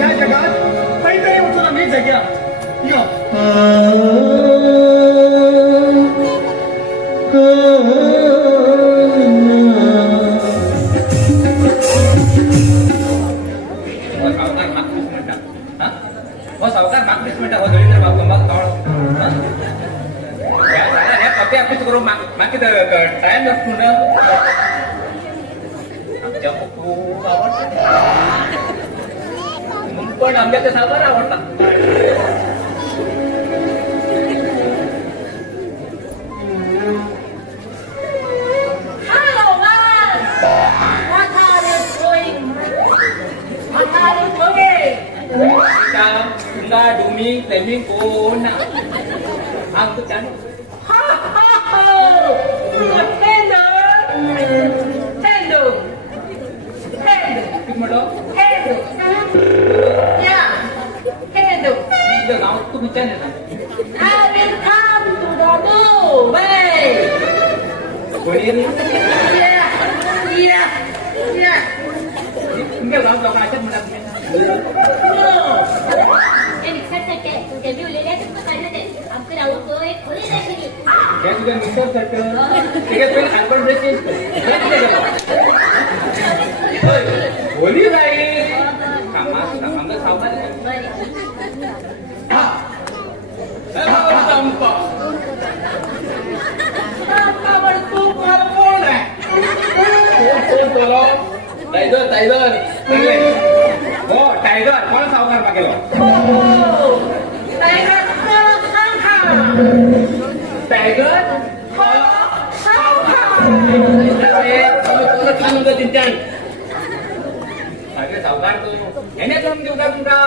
या जगात काहीतरी उचला मी जग्या यो सावकार मागणीच म्हणतात हा सावकार मागणीच म्हणतात हो दळींद्र बाबा मग हे पप्पे आपलीच करू मागे टाइम लागतो ना आमच्या खूप आवडतात पण आमच्या ते सावकार आवडतात Hello, man! What are you doing? तुमका डुमी प्रेमी कोण ना आम तो चालू गाव तू विचार ना तुमच्या गाव लोकांच्या म्हणा तुझ्या मिक्सर होली जाईल आमचं सावकार टायगर हो टायगर कोण सावकार मागेलो टायगर सावकार तो हेने करून देऊ का तुमका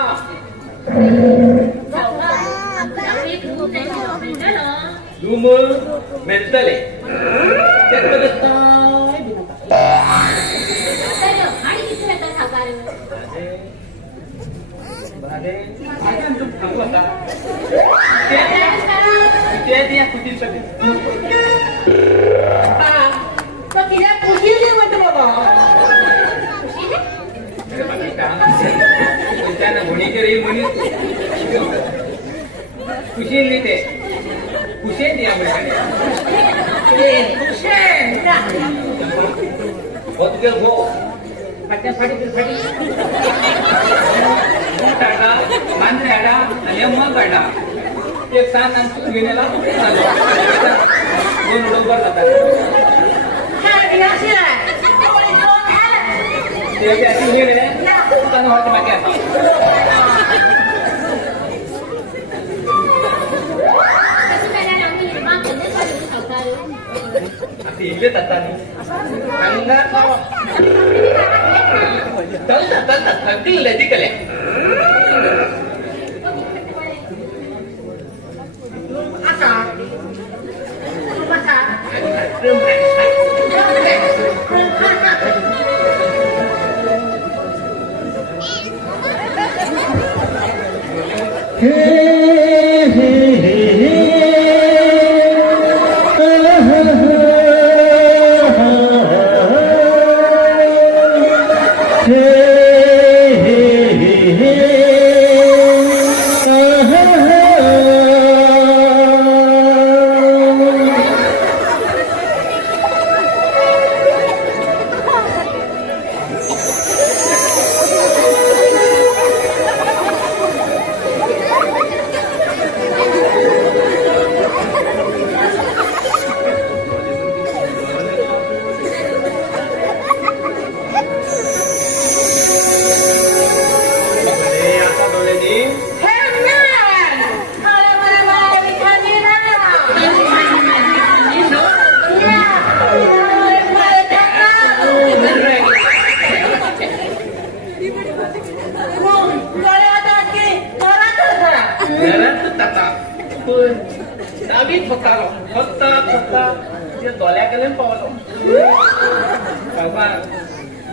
डुमल मेळटले खुशी नाही ते खुशी काढला आणि मग काढला एक सांग आणि घेण्याला दोन बरोबर जातात इले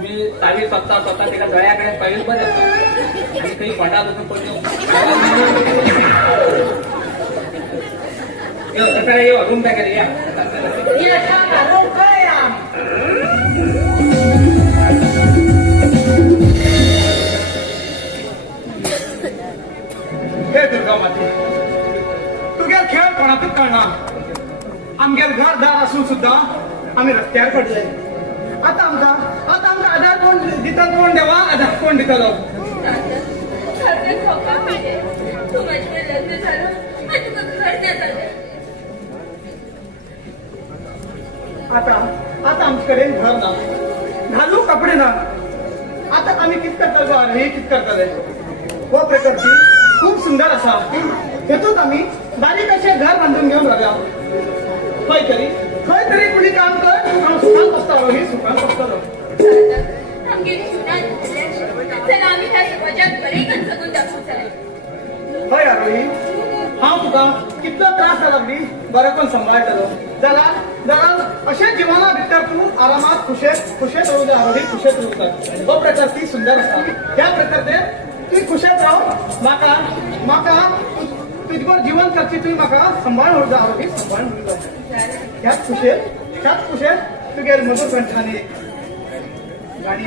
मी तावी स्वतः तिला गळ्याकडे पाहिजे बरं आणि काही पंडा लोक सकाळी रूम काय करी दुर्गा माते तुझ्या खेळ कोणातच कळणार आमच्या घरदार असून सुद्धा आम्ही रस्त्यावर पडले आता आमचा आधार कोण दिता कोण देवा आधार कोण दितालो तू माझ्याकडे लग्न झालं आणि तुला घडण्यात आलं आता आमच्याकडे घर ना घालू कपडे ना आता आम्ही कित करता हे कित करता हो प्रकारची खूप सुंदर असा येतोच आम्ही बारीक असे घर बांधून घेऊन राहूया खय तरी कुणी काम कर सुखात बसता ही सुखात बसता चला आम्ही त्या समाजात बरे जगून जावंक जाय हय आरोही हांव तुका कितलो त्रास जाला लागली बरें करून सांबाळटलो जाल्यार अशें जिवना भितर तूं आरामात खुशेत रावूं जाय आरोही खुशेत रावूं जाय हो प्रकार ती सुंदर आसा ह्या प्रकारे तूं खुशेत राव म्हाका तुजे बरोबर जीवन करची तुवें म्हाका सांबाळून उरता आरोही सांबाळून उरता ह्याच खुशेत तुगेर मधुर कंठाने गाणी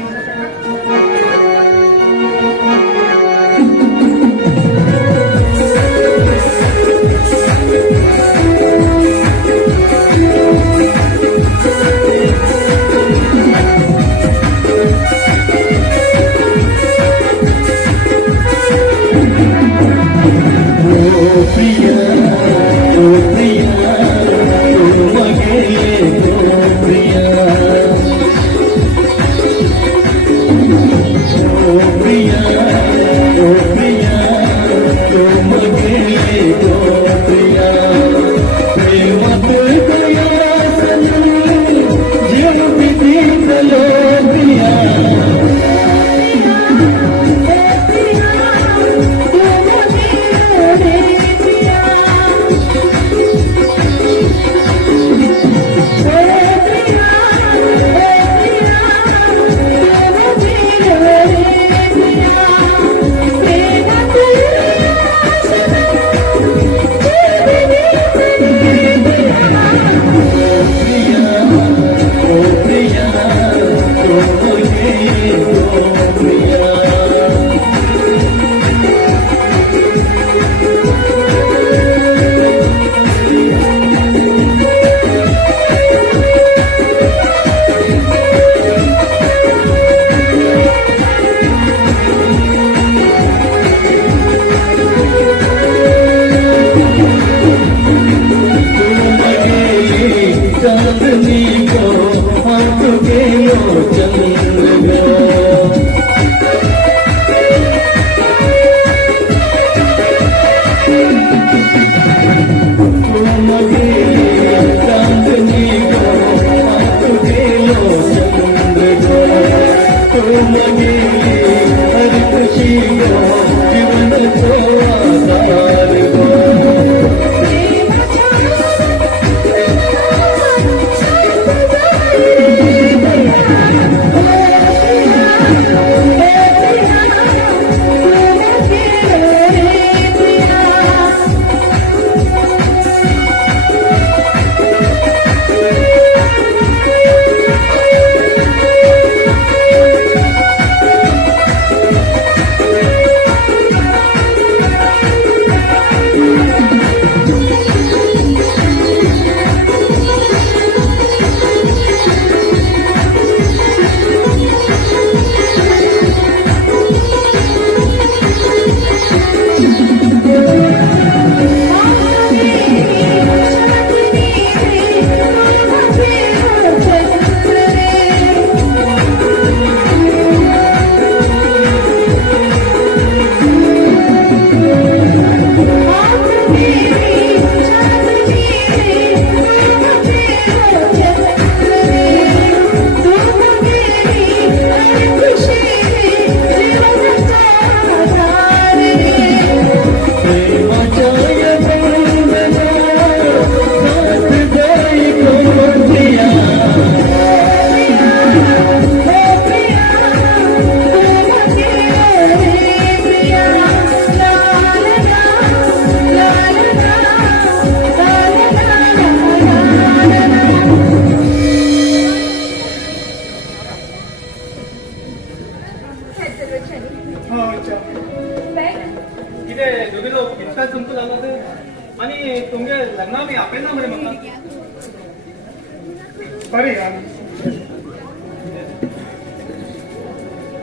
बरे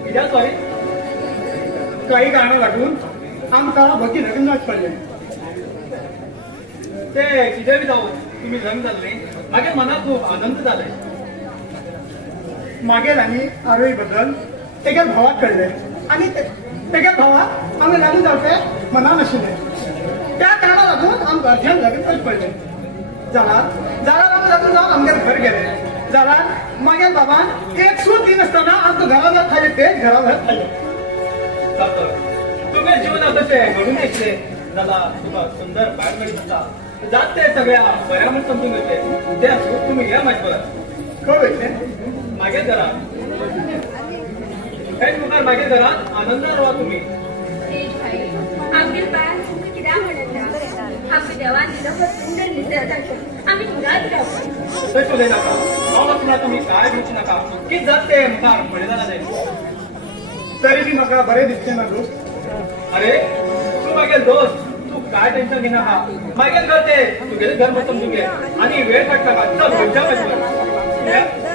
कित्याक सॉरी काही गाणी वाटून आमकां भक्ती लग्नाक पडले ते कितें बी जावं तुमी लग्न जाल्ले मागे मनाक खूब आनंद जाले मागेर आनी आरोही बद्दल तेगे भावाक कळले आनी तेगे भावाक आमी लग्न जावचे मना नाशिल्ले त्या कारणाक लागून आमकां घरच्यान लग्न करचें पडलें जाल्यार आमी लग्न जावन आमगेर घर गेले जाल्यार मागीर बाबान एक सूट दिन आसतना आमकां घरा घर खाले तेच घरा घर खाले तुमगे जीवन तसे घडून येतले जाल्यार तुका सुंदर बायल मेळत आसा जात ते सगळ्या बऱ्या म्हूण समजून घेतले ते असो तुम्ही या माझ्या खंय वयतले मागीर घरात हेच मुखार मागीर घरात आनंदान राहा तुम्ही तेज भाई आमगेर बाळान तुमकां कित्याक म्हणटा आमकां देवान दिलो हो सुंदर निसर्ग आमी घरात रावता तशें उलयनाका हांव वचना तुम्ही काय म्हणू नाका कितें जात ते मुखार फुडें जालां जाय तरी बी म्हाका बरें दिसचें ना दोस्त. अरे तू मागेल दोस्त तू काय टेन्शन घेनाका मागेल घर ते तुगेले घर म्हूण समजून घे आनी वेळ काडटा चल खंयच्या मातशें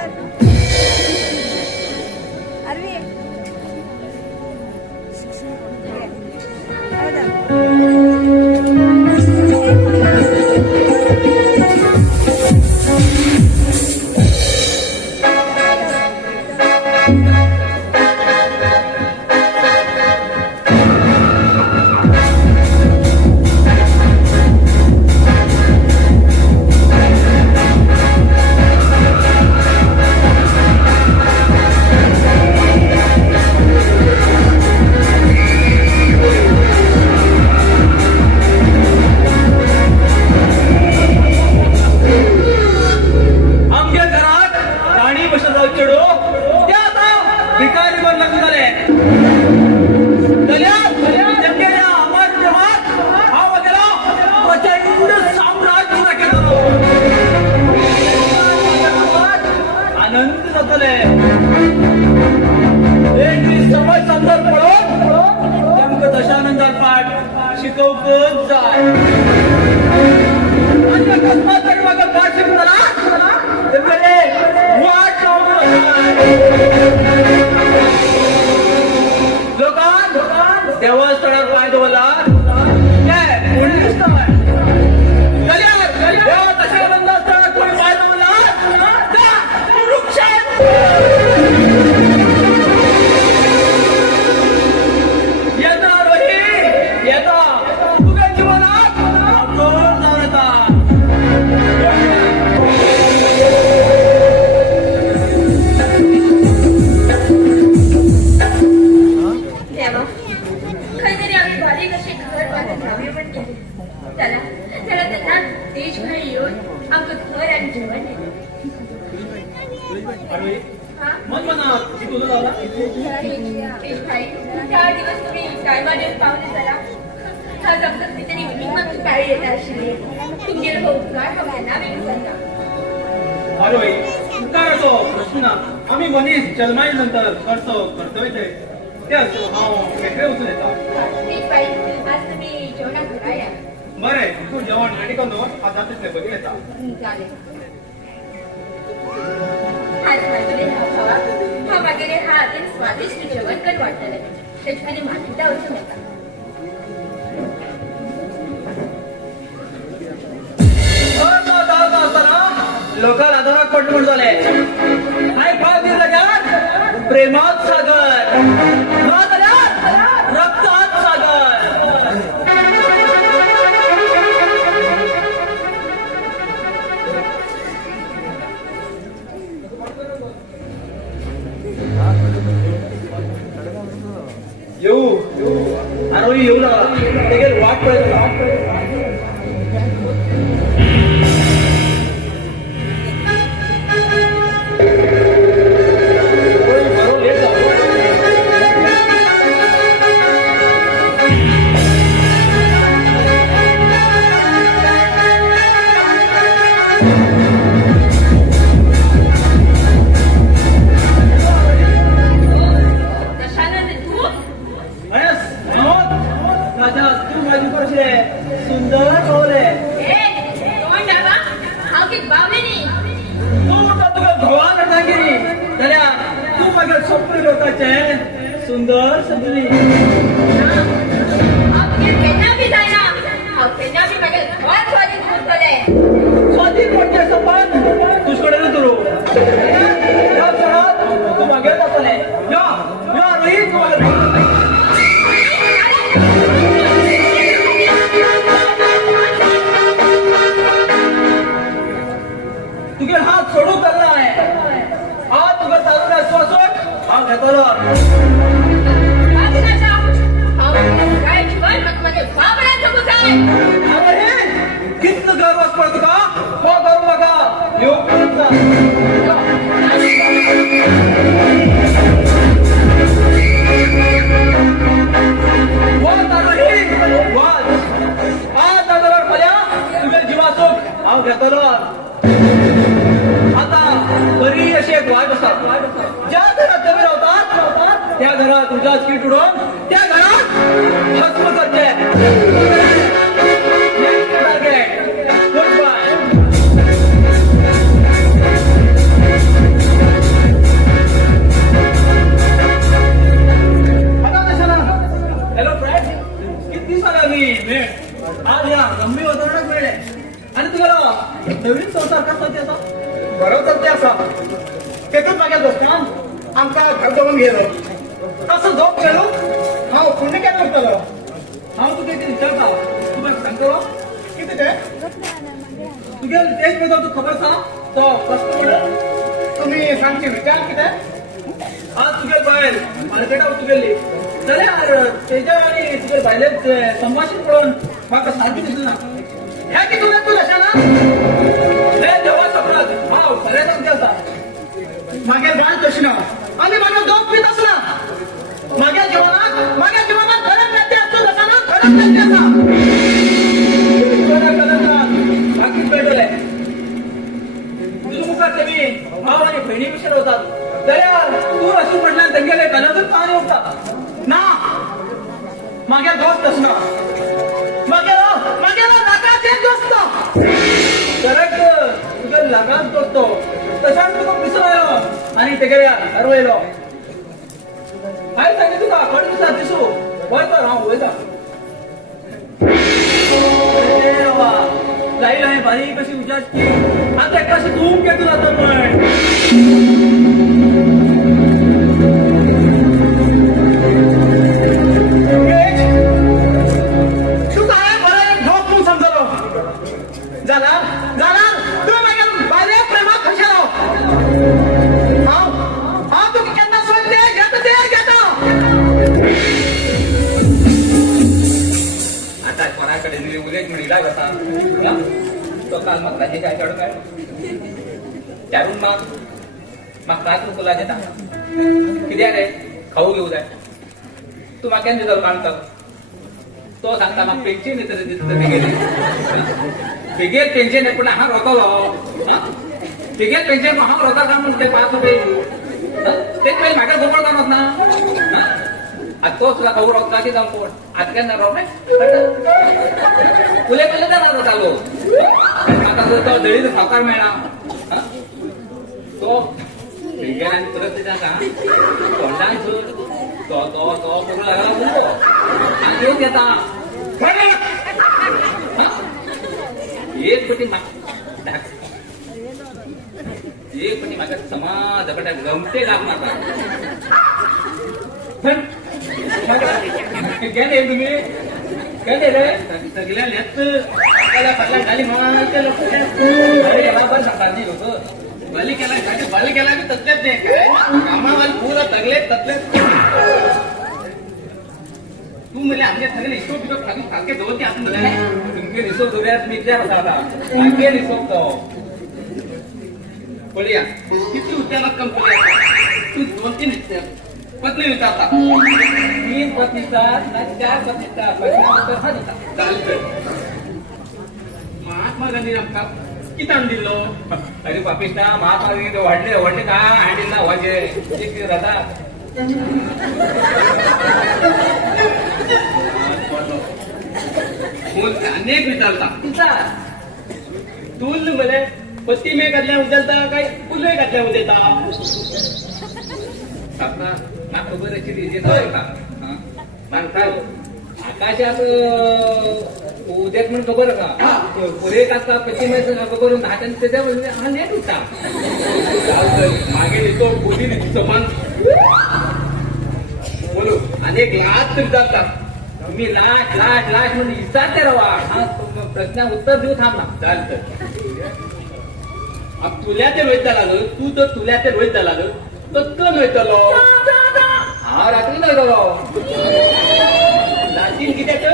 आमच्या घरात राणी बसून जाऊ चेडू ते आता भिकारी पण लग्न झाले तेमगेल्या अमात्यमात हा वगैरे प्रचंड साम्राज्य केलं आनंद जातले एक दीस समज संदर्भ पळोवन तेमकां दशानंदार पाठ शिकवूंकच जाय आणि अकस्मात तरी म्हाका पाठ शिकवना तेमगेले वाट लोकांक देवस्थानार पांय दवरला ते पुण्यस्थळ जाल्यार देवा दशानंदा स्थळार कोणी पांय दवरला त्या वृक्षात येता रोही येता तुझ्या जीवनात अडचण जावन येता देवा खंय तरी आमी बारीक अशें घर बांदून रावया म्हण केलें जाल्यार तेन्ना तेज भाई येवन आमकां घर आनी जेवण दिलें रोही हा मन मनात किती तुझं लावला तेज भाई 4 दिवस तुम्ही टायमार येवन पावले जाल्यार आज आमकां खंय तरी विमानाची पाळी येता आशिल्ली तुमगेलो हो उपकार हांव केन्ना विसरना अरे उपकाराचो प्रश्न ना आम्ही मनीस जन्मायले नंतर करतो कर्तव्य ते असो हांव वेगळे वचून येता तेज भाई आज तुम्ही जेवणाक घरा या बरें तूं जेवण रेडी कर न्हू आज जातले बेगीन येता चालेल आज माझे हा वगैरे हा अगेन स्वादिष्ट जेवण कर वाटतले त्याच्यामध्ये मान्यता वचून येता लोकांना आदाराक पडलो म्हण जाले नाही फाळ दिल जाल्यार प्रेमात सागर ना जाल्यार रक्तात सागर येऊ अरे येऊ लागला तेगे वाट पळयता सुंदर कवले हांव कित बावले न्ही तू तुका भगवान रत्नागिरी जाल्यार तू मागीर स्वप्न लोकांचे सुंदर सजली हांव केन्ना बी जायना हांव केन्ना बी मागीर घरात स्वाधीन करतले स्वाधीन म्हणजे सपन तुझ कडेन उतरू ह्या क्षणात तू मागीर जातले या या रोहित तू मागीर तुगे हात सोडू करना आहे हात तुका चालू आहे सोड हांव घेतलो हांव काय अरे हे कितलं घर वाचपळ तुका तो करू नका हांव घेतलो आता बरी अशी एक वाट आसा ज्या घरात तुम्ही रावतात त्या घरात उजाच कीट उडोवन त्या घरात भस्म करचे गुड बाय हॅलो फ्रेंड किती दिवसांनी भेट आज या गंभीर वातावरणात मिळले आणि तुम्हाला नवीन संसार कसा ते असा बरोबर ते असा तेतून मागे बसलो आमका घर जाऊन गेलो कसं झोप गेलो हांव पुण्य केलं उरतलो हांव तुका कितें विचारता तुका सांगतो कितें ते तुगे तेच बद्दल तू खबर आसा तो कसलो म्हणून तुम्ही सांगचे विचार कितें आज तुगे बायल मार्केटार तुगेली जाल्यार तेज्या आनी तुगे बायलेच संभाषण पळोवन म्हाका सारकी दिसली ना ह्या की तुला तू लक्षात हे देवा सपनात हांव खरें सांगते आसा मागे गाण तशी ना आनी माझो दोग पीत असला माझ्या जीवनात धडक नाट्य असतो जसा ना धडक नाट्य असा बाकी पेटले तुझं मुखार तेमी भाव आणि बहिणी विषय होतात जाल्यार तू अशी म्हटल्यार तेंगेले घरातून पाणी उठतात ना मागे दोस्त असला मागे नाकाचे दोस्त करेक्ट तुझ्या लगाच दोस्तो तशाच तुका पिसो आयो आणि तेगेल्या हरवयलो हाय सांगे तुका खड दिसा दिसू वयता हांव वयता लायला हे बारीक कशी उजाडची आता कशी धूम घेतली जाता म्हण तो काल म्हाका ताजें काय काडून त्यारून म्हाका काय तुला देता कित्याक रे खाऊ घेऊ जाय तू म्हाका केन्ना दिता काणता तो सांगता म्हाका पेन्शन येता दिता बेगीन पेन्शन येता पूण हांव रोतलो बेगीन पेन्शन हांव रोता काय म्हणून ते 5 रुपये तेच पयलीं म्हाका गोबळ कामत ना आता तो सुद्धा खाऊ रोवता की जावं कोण आता केन्ना रोवणे उलय पयलें जाता जालो म्हाका तो दळीत सावकार मेळ्ळा तो भुरग्यान परत जाता तोंडान तो सगळो लागला आनी येवन येता एक फावटी म्हाका समाज कडेन गमते लाग म्हाका गेले तुम्ही गेले रे सगळ्या लेत त्याला फाटल्या घाली म्हणा ते लोक बरोबर सांगायची लोक बली केला की तसलेच नाही काय कामावाली पुरा तगले तसले तू म्हणजे आमच्या सगळे हिशोब बिशोब खाली सारखे दोन की आपण तुमचे हिशोब दोऱ्यात मी त्या होता सारखे हिशोब तो बोलिया किती उद्याला कंपनी तू 2-3 पत्नी विचारता 3 प्रतिशत ना 4 प्रतिशत चालतं महात्मा गांधी आमका कितान दिलो अरे पापिस्ता महात्मा गांधी व्हडले काय हाडील ना व्हायचे एक जाता अनेक विचारता तूल मले पत्ती मे घातल्या उचलता काय फुले घातल्या उचलता ना खबर अशी सांगता आकाशात उद्यात म्हणून खबर का पुरे काका पश्चिमेचं खबर हाताने त्याच्या हा नेट उठा मागे येतो बोली समान बोलू अनेक लाख तरी जातात तुम्ही लाख म्हणून विचारते रवा हा प्रश्न उत्तर देऊ थांबला चालतं तुल्या ते रोहित झाला तू जर तुल्या ते रोहित झाला तो नयतलो हा रात्री नयतलो लाटीन कित्याक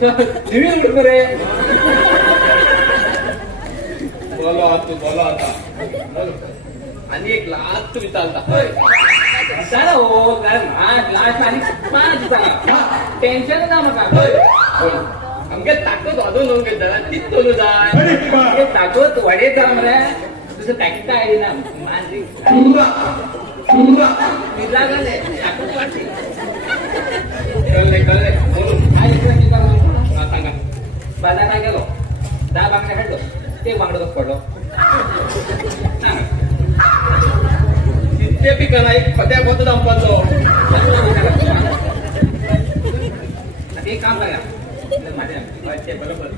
तुम्ही उठतो रे बोला तू बोला आता आणि एक लास्ट तुम्ही चालता चला हो लास्ट आणि पाच चला टेन्शन ना मग आमच्या ताकद वाजून घेऊन घेतला तीच बोलू जाय ताकद वाढे जा मरे तुझं पॅकेट आहे ना माझी लागले ताकद वाटते कळले सांगा बाजारात गेलो 10 बांगड्या खाल्लो ते बांगडच पडलो ते पिकाला एक पत्या पोत दांपलो एक काम करा माझ्या बरोबर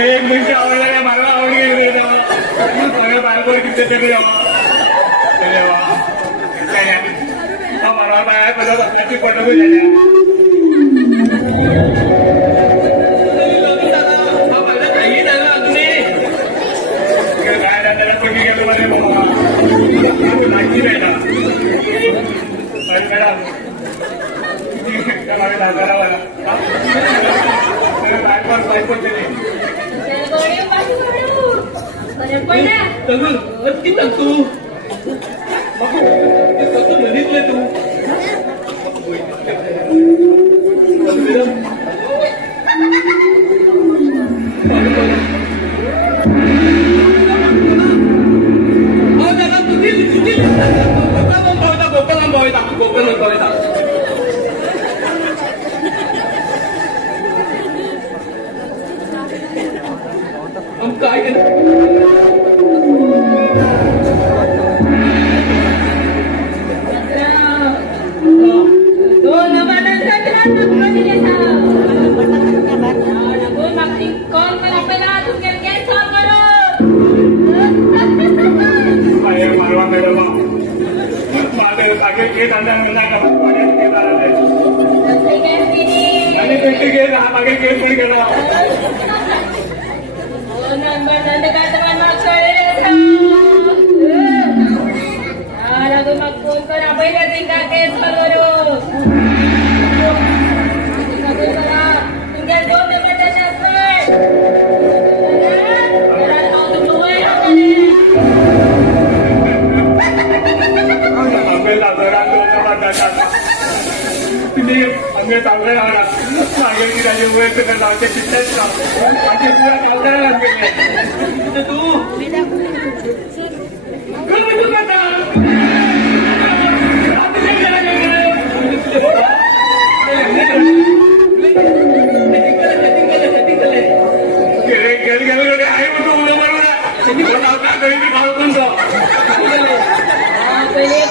एक मिनिट आवडला मला आवडली बायको किती मला बाया करत असल्याची पटत काही झालं अजूनही काय त्याला कोणी गेलो माहिती नाही बायको तू म्हणितलं तू काय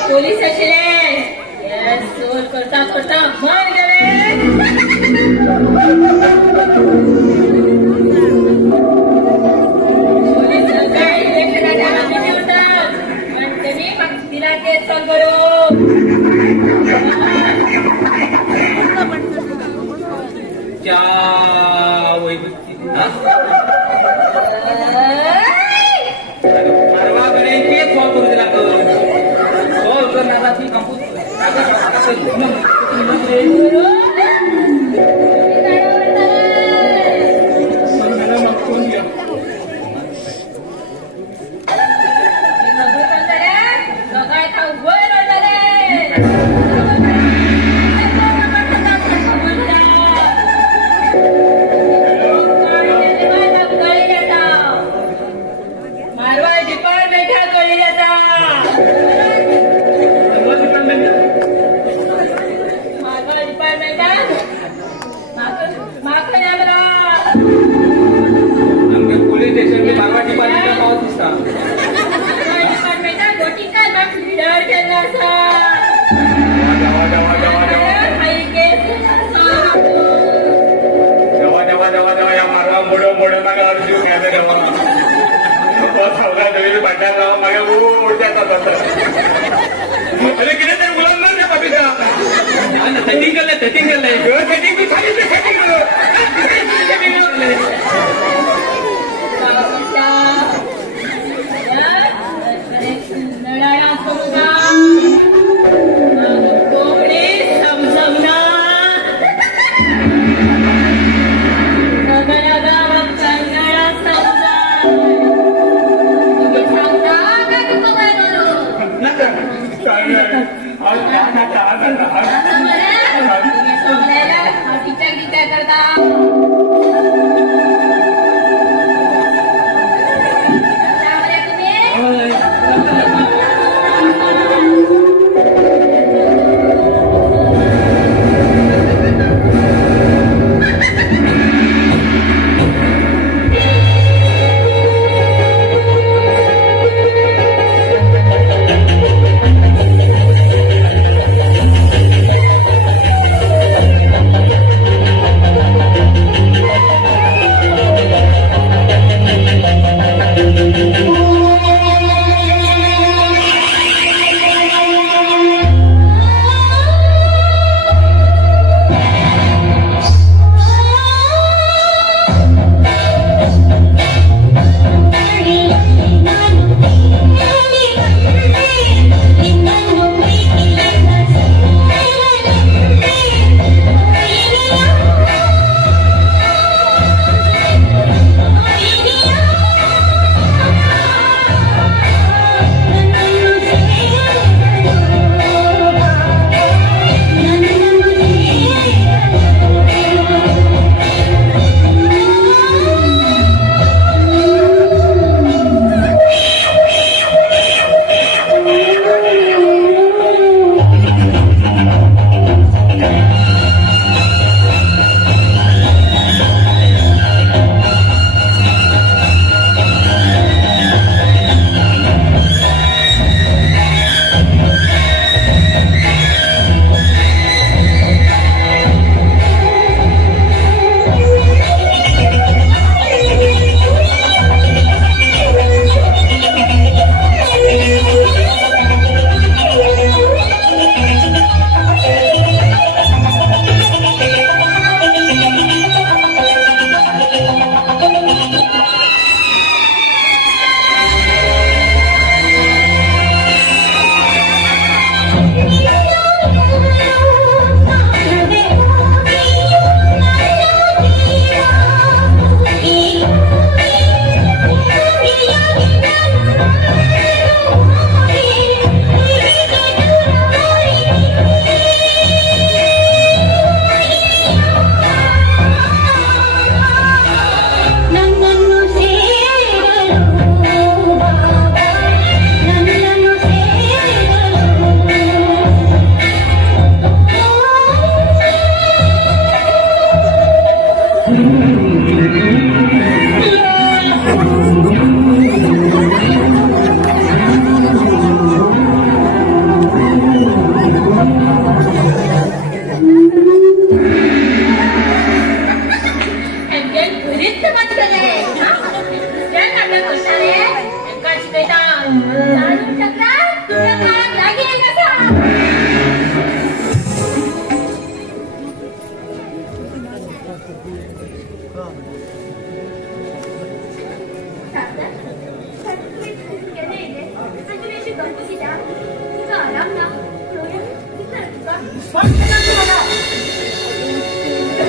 पोलीस असले करता करता मर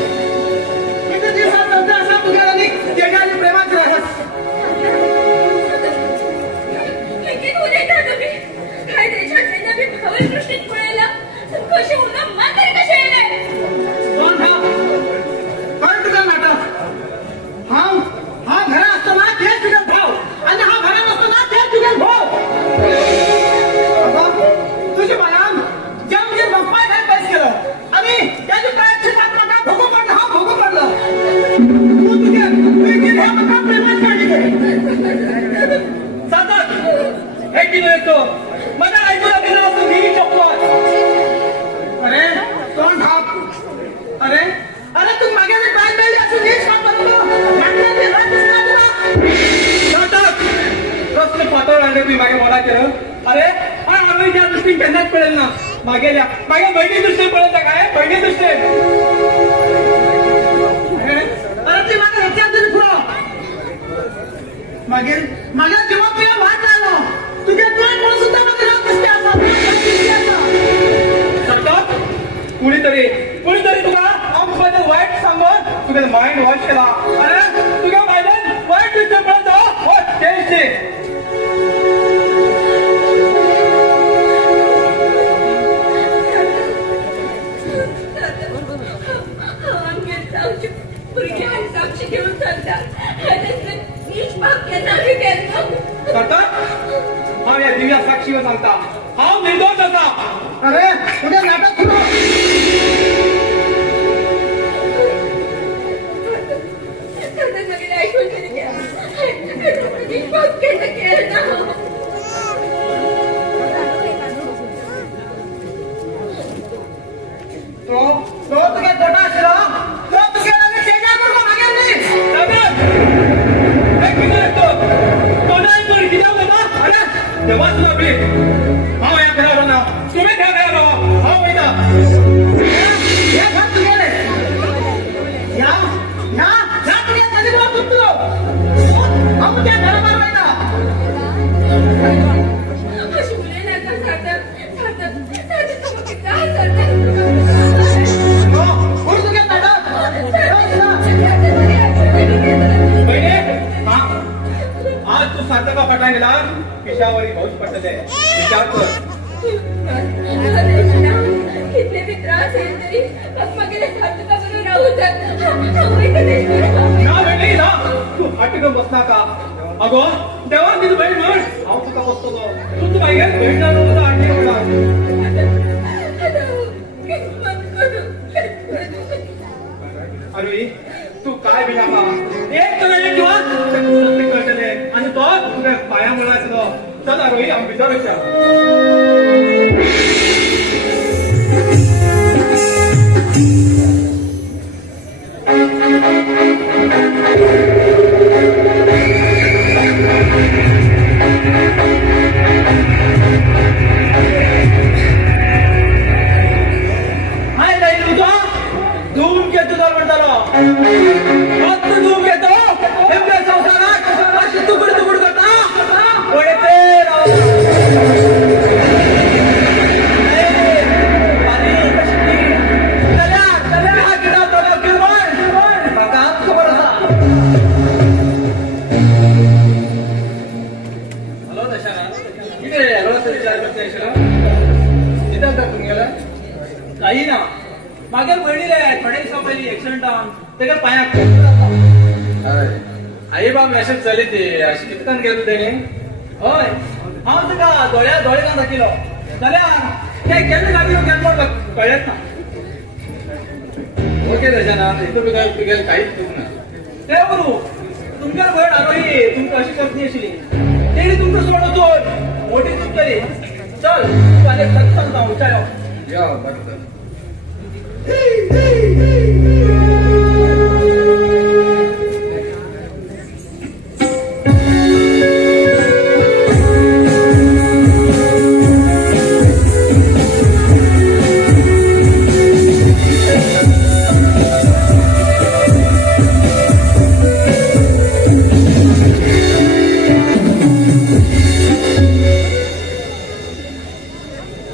किती दिवसानंतर असा मुलगा आणि त्याच्या प्रेमात राहिला. अरे आम्ही त्या दृष्टीने त्यांनाच पडेल ना मागे बहिणी दृष्टी पडेल काय बहिणी दृष्टी अरे ती माझ्या ह्याच्यात तरी पुढं मागेल माझ्या जेव्हा तुला वाट आलो तुझ्या तुला सुद्धा माझ्या कुणीतरी तुला आमच्याबद्दल वाईट सांगून तुझे माइंड वॉश केला अरे तुझ्या माइंडात वाईट विचार पडतो ते हा या दिव्या साक्षीवर सांगता हा निर्दोष असा अरे तुझ्या नाटक सुरू तो तुझ्या छोटा असला तो तुझ्या त्याच्या मागे तो नाही तेव्हा तुला भेट हांव ह्या घरावर ना तुम्ही त्या घरावर हांव वयता हे घर तुगेले या तुगे कधी बोल तुमचो हम त्या घरावर वयता अशी मुले नाका सारतात तुम्ही काय करतात कोण तुगे दादा बहिणी आज तू सार्थका पटांग गेला पिशावरी पाऊस पडतले विचार कर कितने भी त्रास आहे तरी मग सार्थका बरोबर राहू ना बेटी ना तू हटकन बसला का अगो देवा तिथं बहीण म्हण हांव तुका बसतो तू मागे भेटणार नव्हता आठवण अरे तू काय बिना का एक तर एक दिवस सत्य कळतले आणि तो तुझ्या पाया मुळायचो चल अरे आम्ही विचारूया हाय नाही तुझा धूम घेतो तर म्हणतालो फक्त धूम घेतो एवढ्या संसारात अशी तुकड तुकड करता पडते हॅलो दशाना किती विचार करते किती तुम्हाला काही ना मागे पडलेले थोडे दिवसा पहिली ऍक्सिडेंट तेका पायाक आई बाब मॅसेज चली ती अशी कितकान गेलो तेणे हय हांव तुका दोळ्यान दाखयलो जाल्यार ते केन्ना लागलो केन्ना कळ्ळेच ना ओके दशाना इतू तुका तुगेलें कांयच चूक ना ते बरू तुमच्या भयण आरोही तुमकां अशी करतली आशिल्ली तेणी तुमकां सोडून चोर मोठी चूक केली चल तू आले खत सांगता विचार या बरोबर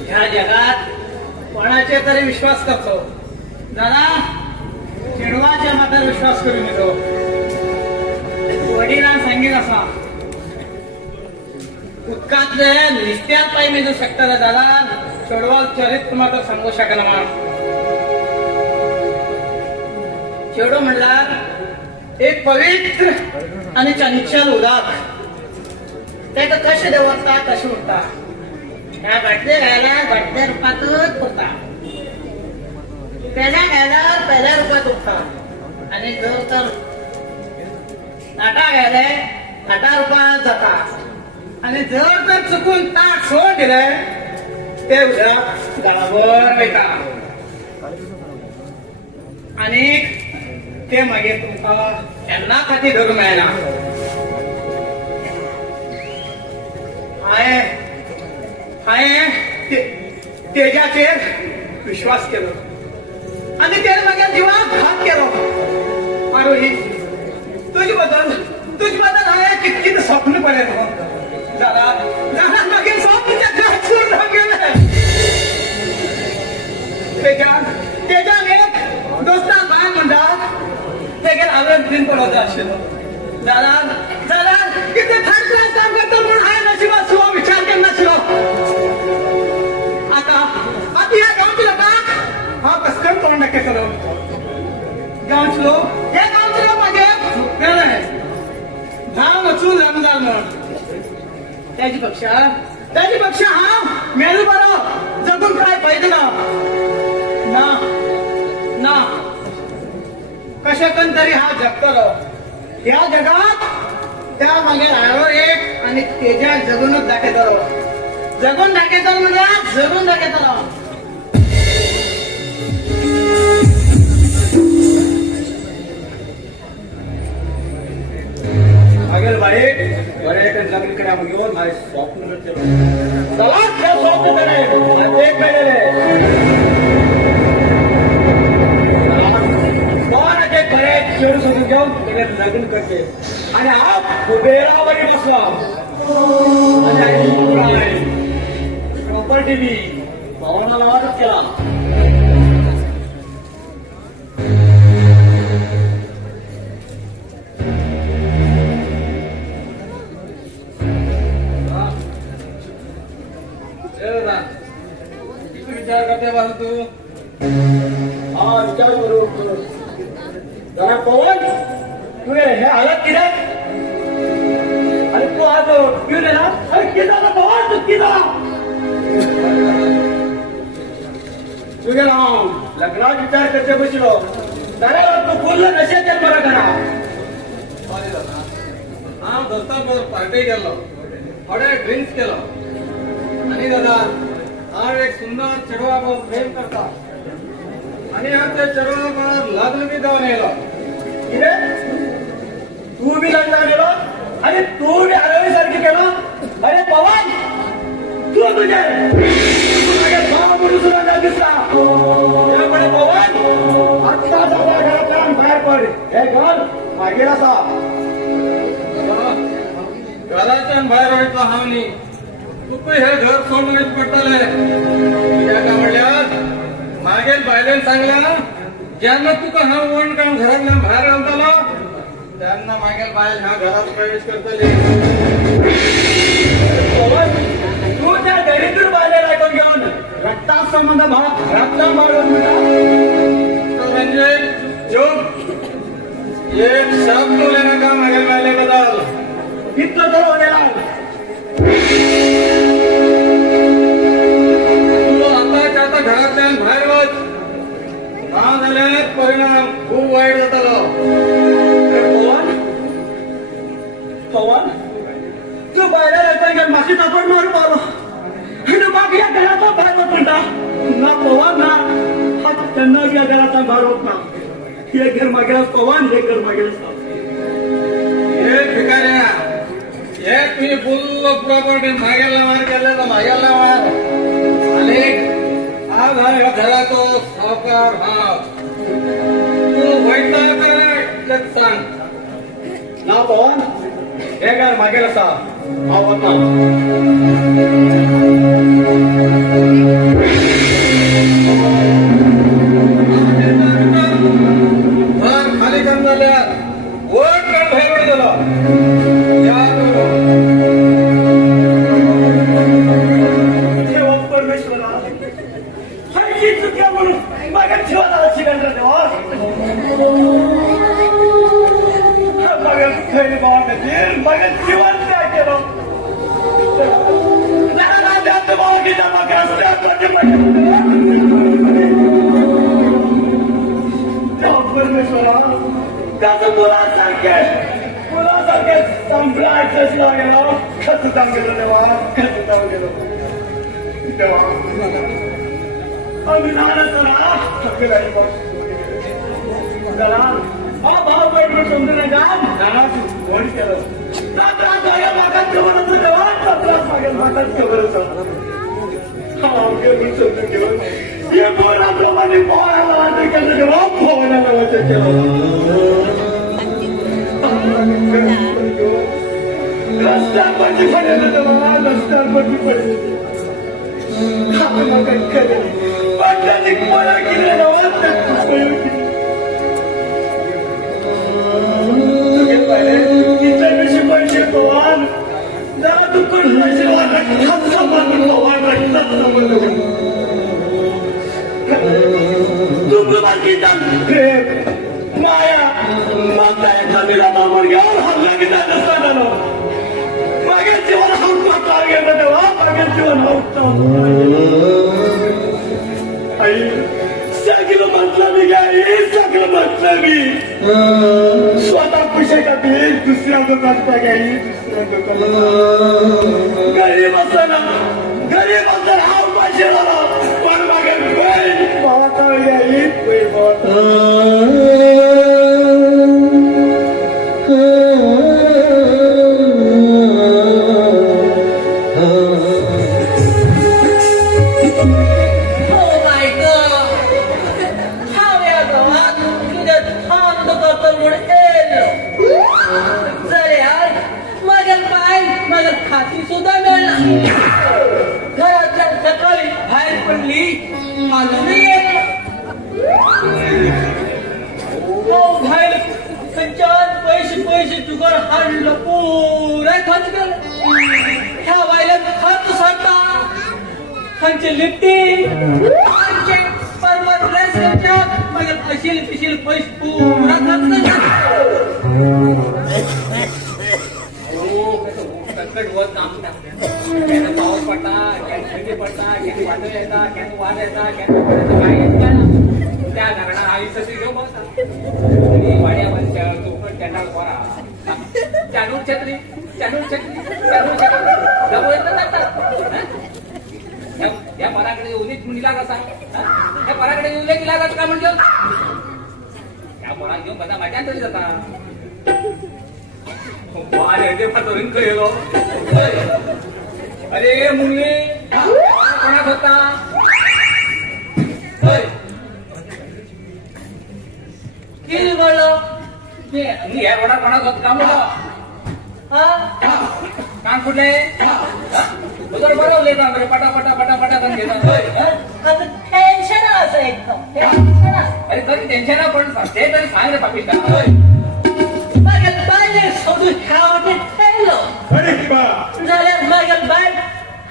ह्या जगात कोणाचे तरी विश्वास करतो दादा चेडवाच्या माथ्यार विश्वास करून येतो वडिलांन सांगीत आसा उदकांतले निस्त्यार पाय मेजू शकता दादा चेडवा चरित्र मात्र सांगू शकना म्हण चेडो म्हणल्यार एक पवित्र आणि चंचल उदक तेका कशें दवरता तशें उरता ह्या घटले घायल्यार घटले रुपातच उरता पेल्या घायल्यार पेल्या रुपात उरता आणि जर तर ताटा घायले ताटा रुपात जाता आणि जर तर चुकून ताट सोड दिले ते उदक गळाभर वयता आणि ते मागीर तुमकां केन्ना खातीर धरूंक मेळना हांवें तेजाचेर विश्वास केलो आणि तेणे मागीर जिवाक घात केलो आरोही तुजे बद्दल हांवें कितकित स्वप्न पळयलो जाल्यार मागीर स्वप्न चूर जावन गेलें तेजान एक दोस्ताक बाय म्हणटा तेगेर हांवें दिन पडोवचो आशिल्लो जाल्यार कितें थर्ड क्लास काम करता म्हणून हांवें नशिबाचो विचार केलो नाशिल्लो आता ह्या गांवच्या लोकांक हांव कसं करून तोंड दाखयतलो गांवचे लोक हे गांवचे लोक मागीर गेले जावन वचून लग्न जाल म्हणून त्याची पेक्षा हांव मेलो बरो जगून काय फायदो ना कशें करून तरी हांव जगतलो ह्या जगात त्या मागीर हांव एक आनी तेज्या जगूनच दाखयतलो जगून दाखयतलो म्हणल्यार जगून दाखयतलो मागीर बाई बरे लग्न करा घेऊन माझे स्वप्न चला त्या स्वप्न करे एक कोणाचे खरे खेळ सोडून घेऊन त्याने लग्न करते आणि हा कुबेरावर बसला प्रॉपर्टी बी भावनाला वाटत केला विचार करते बाजू तू हा विचार करू जरा पवन तू हे हालत किती अरे तू आज पिऊ दे ना अरे किती पवन तू किती तू गेला लग्नात विचार करते बसलो अरे तू बोललं नसेल बरं करा हा दोस्ता पार्टी केलो थोडे ड्रिंक्स केलो आणि दादा हा एक सुंदर चेडवा प्रेम करता आणि हा त्या चेडवा लग्न बी जाऊन येलो किती तू बी लग्न गेलो आणि तू बी आरवी सारखी केलं अरे पवन तू तुझे भाव म्हणून सुद्धा न दिसला त्यामुळे पवन आत्ता जाता घरात बाहेर पड हे घर मागेल असा घराच्या बाहेर व्हायचं हावनी तू हे घर सोडूनच पडतले का म्हणल्यात मागेल बायलेन सांगल्या ज्यांना तुका हा वण काम घरातल्या बाहेर घालतालो त्यांना मागेल बायल ह्या घरात प्रवेश करतले तू त्या दरिद्र बाहेर ऐकून घेऊन रक्ता संबंध भाग घरातला मारून म्हणजे चुप एक शब्द लेना का मागेल बायले बदल इतकं तर होण्याला आता घरातल्या बाहेर वाच ना झाल्याने परिणाम खूप वाईट जातालो पवन पवन तू बाहेर येतो माशी आपण मारू पारो तू बाकी या घराचा बाहेर होत म्हणता ना पवन ना हा त्यांना या घराचा बाहेर होत ना हे घर मागेल पवन हे घर मागेल हे ठिकाणी हे तुम्ही फुल प्रॉपर्टी मागेल मार केलं तर मागेल मार आणि हा घरातो सावकार भाव तू व्हायचा काय सांग ना पवन हे घर मागेल असा हा होत ना घर खाली करून झाल्या वोट काढ बाहेर झालं जीवन काय केलं परमेश्वरा त्याचं मुलासारखे मुलासारखे सांभाळायचंच लागेल कसं काम केलं तेव्हा कसं काम केलं तेव्हा आम्ही लहान असताना त्याला हा भाव पैसे समजून का फोन केलं मागात खबर होतं तेव्हा मागात खबर होतं समजून घेऊन हे पोराप्रमाणे पोहायला वाटत केलं तेव्हा पोहायला वाटत केलं रस्त्यावरती पडेल तेव्हा रस्त्यावरती पडेल पाटलाची मला केलं पैसे पैसे पवान जरा तू कुठलाची वाटत पवान रक्तात तू बाकीचा प्रेम माया माझा एखादीला नामर घ्यावर हल्ला की जात असताना मागे जीवन हौका गेलं तेव्हा मागे जीवन हौका आई सगळं म्हटलं मी काय सगळं म्हटलं मी स्वतः खुशे का ते दुसऱ्या दुकानचा घ्याई दुसऱ्या दुकानाला गरीब असताना गरीब असताना हा पैसे झाला पण मागे पाहता घ्याई हाती सुद्धा मिळाला. घरातल्या सकाळी बाहेर पडली अजूनही येत बाहेर खंचात पैसे जुगार हाडलं पुरा खर्च केलं. ह्या वायला खर्च सरता खंचे लिफ्टिंग खंचे परवर ड्रेस खंचात मग अशील पिशील पैसे पुरा खर्च कटकट काम पाऊस पडता थंडी पडता वादळ येतात वाद येतात त्या घराला आयुष्य घेऊ बघता वाड्यामध्ये चौकट त्यांना कोरा चालू छत्री जवळ या पराकडे उन्हीत मुलीला कसा त्या पराकडे येऊन गेला जात का म्हणजे त्या परा घेऊन બધા माझ्या तरी जाता अरे मुली कोणात होता किती बोललो मी या रोडा कोणात होत का म्हणलं काम कुठले बरोबर का बरे पटापटा करून घेतात टेन्शन असं एकदम अरे कधी टेन्शन पण ते तरी सांग रे पाकिस्ता बाय सोडून खावते ठेवलो झाल्या माझ्या बाय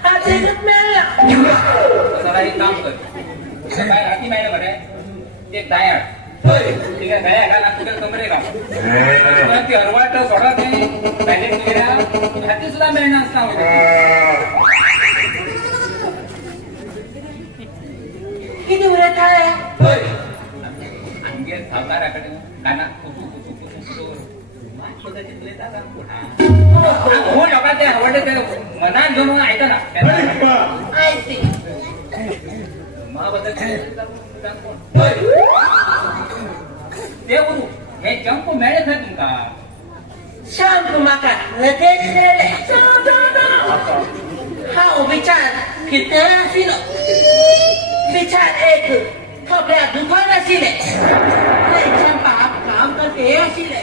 हात एकच मिळाला. जरा एक काम कर काय राखी नाही बरे एक डायट ठीक आहे दया का लागतो तर कमरे का ती हरवाट सोडा ते पॅलेट वगैरे हाती सुद्धा मिळणार असणार किती उरत आहे अंगे सावकाराकडे काना हो नका ते आवडते ते मनात घेऊन ऐका ना ऐकते ते बोलू हे चंप मिळत नाही तुमका शांत माका लगेच खेळले हा विचार किती असिल विचार एक थोड्या दुकान असिले बाप काम करते असिले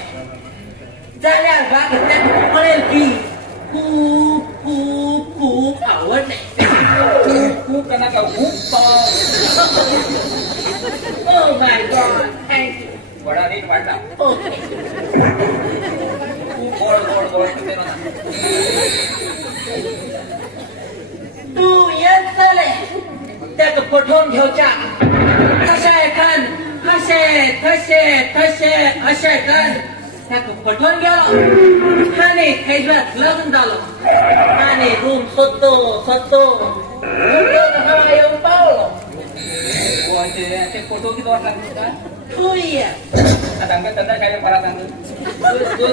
जाल्यार बाग म्हणेल की खूप खूप खूप आवडले खूप त्यांना का खूप ओ माय गॉड थँक्यू बडा रेट वाढला ओके खूप गोड तू येत चाले त्यात पठवून घेऊच्या कसे कन कसे असे कन त्यात पठवून गेलो आणि खैजवात लग्न झालं आणि रूम सोदतो येऊन पावलो ते फोटो किती वाट लागतो 2 years आता आमच्या तंदा काय फरा सांगतो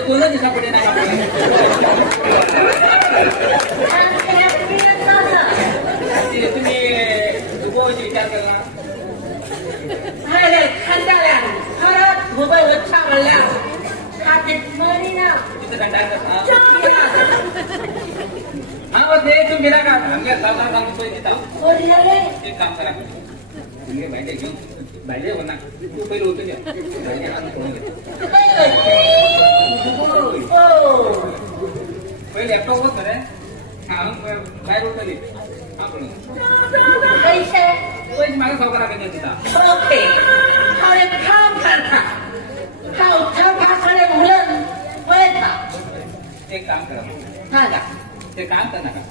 दोन दिवसा पुढे नाही तुम्ही विचार केला खांद्याला खरंच मोबाईल अच्छा म्हणला हा ते तुम्ही गेला का आमच्या सावकार सांगतो एक काम करा तुम्ही बायले घेऊन बायले हो ना तू पहिले होतो पहिले लॅपटॉप होत रे बाहेर होत पैसे माझ्या सावकाराकडे तिथं ओके हा एक काम करता हा उत्तराकडे मुलं वळता एक काम करा सांगा ते काम कर नका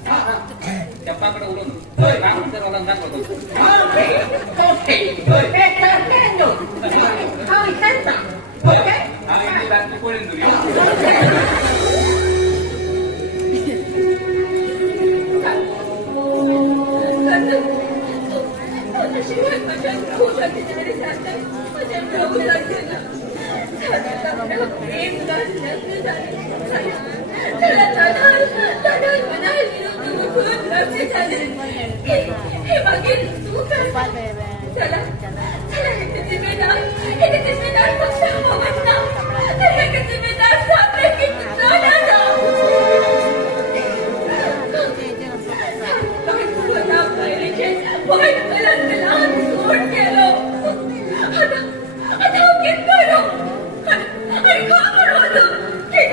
चप्पाकडे उडून काम तर मला दाखवतो ओके हा विचारता ओके आम्ही रात्री कोळीन दुरी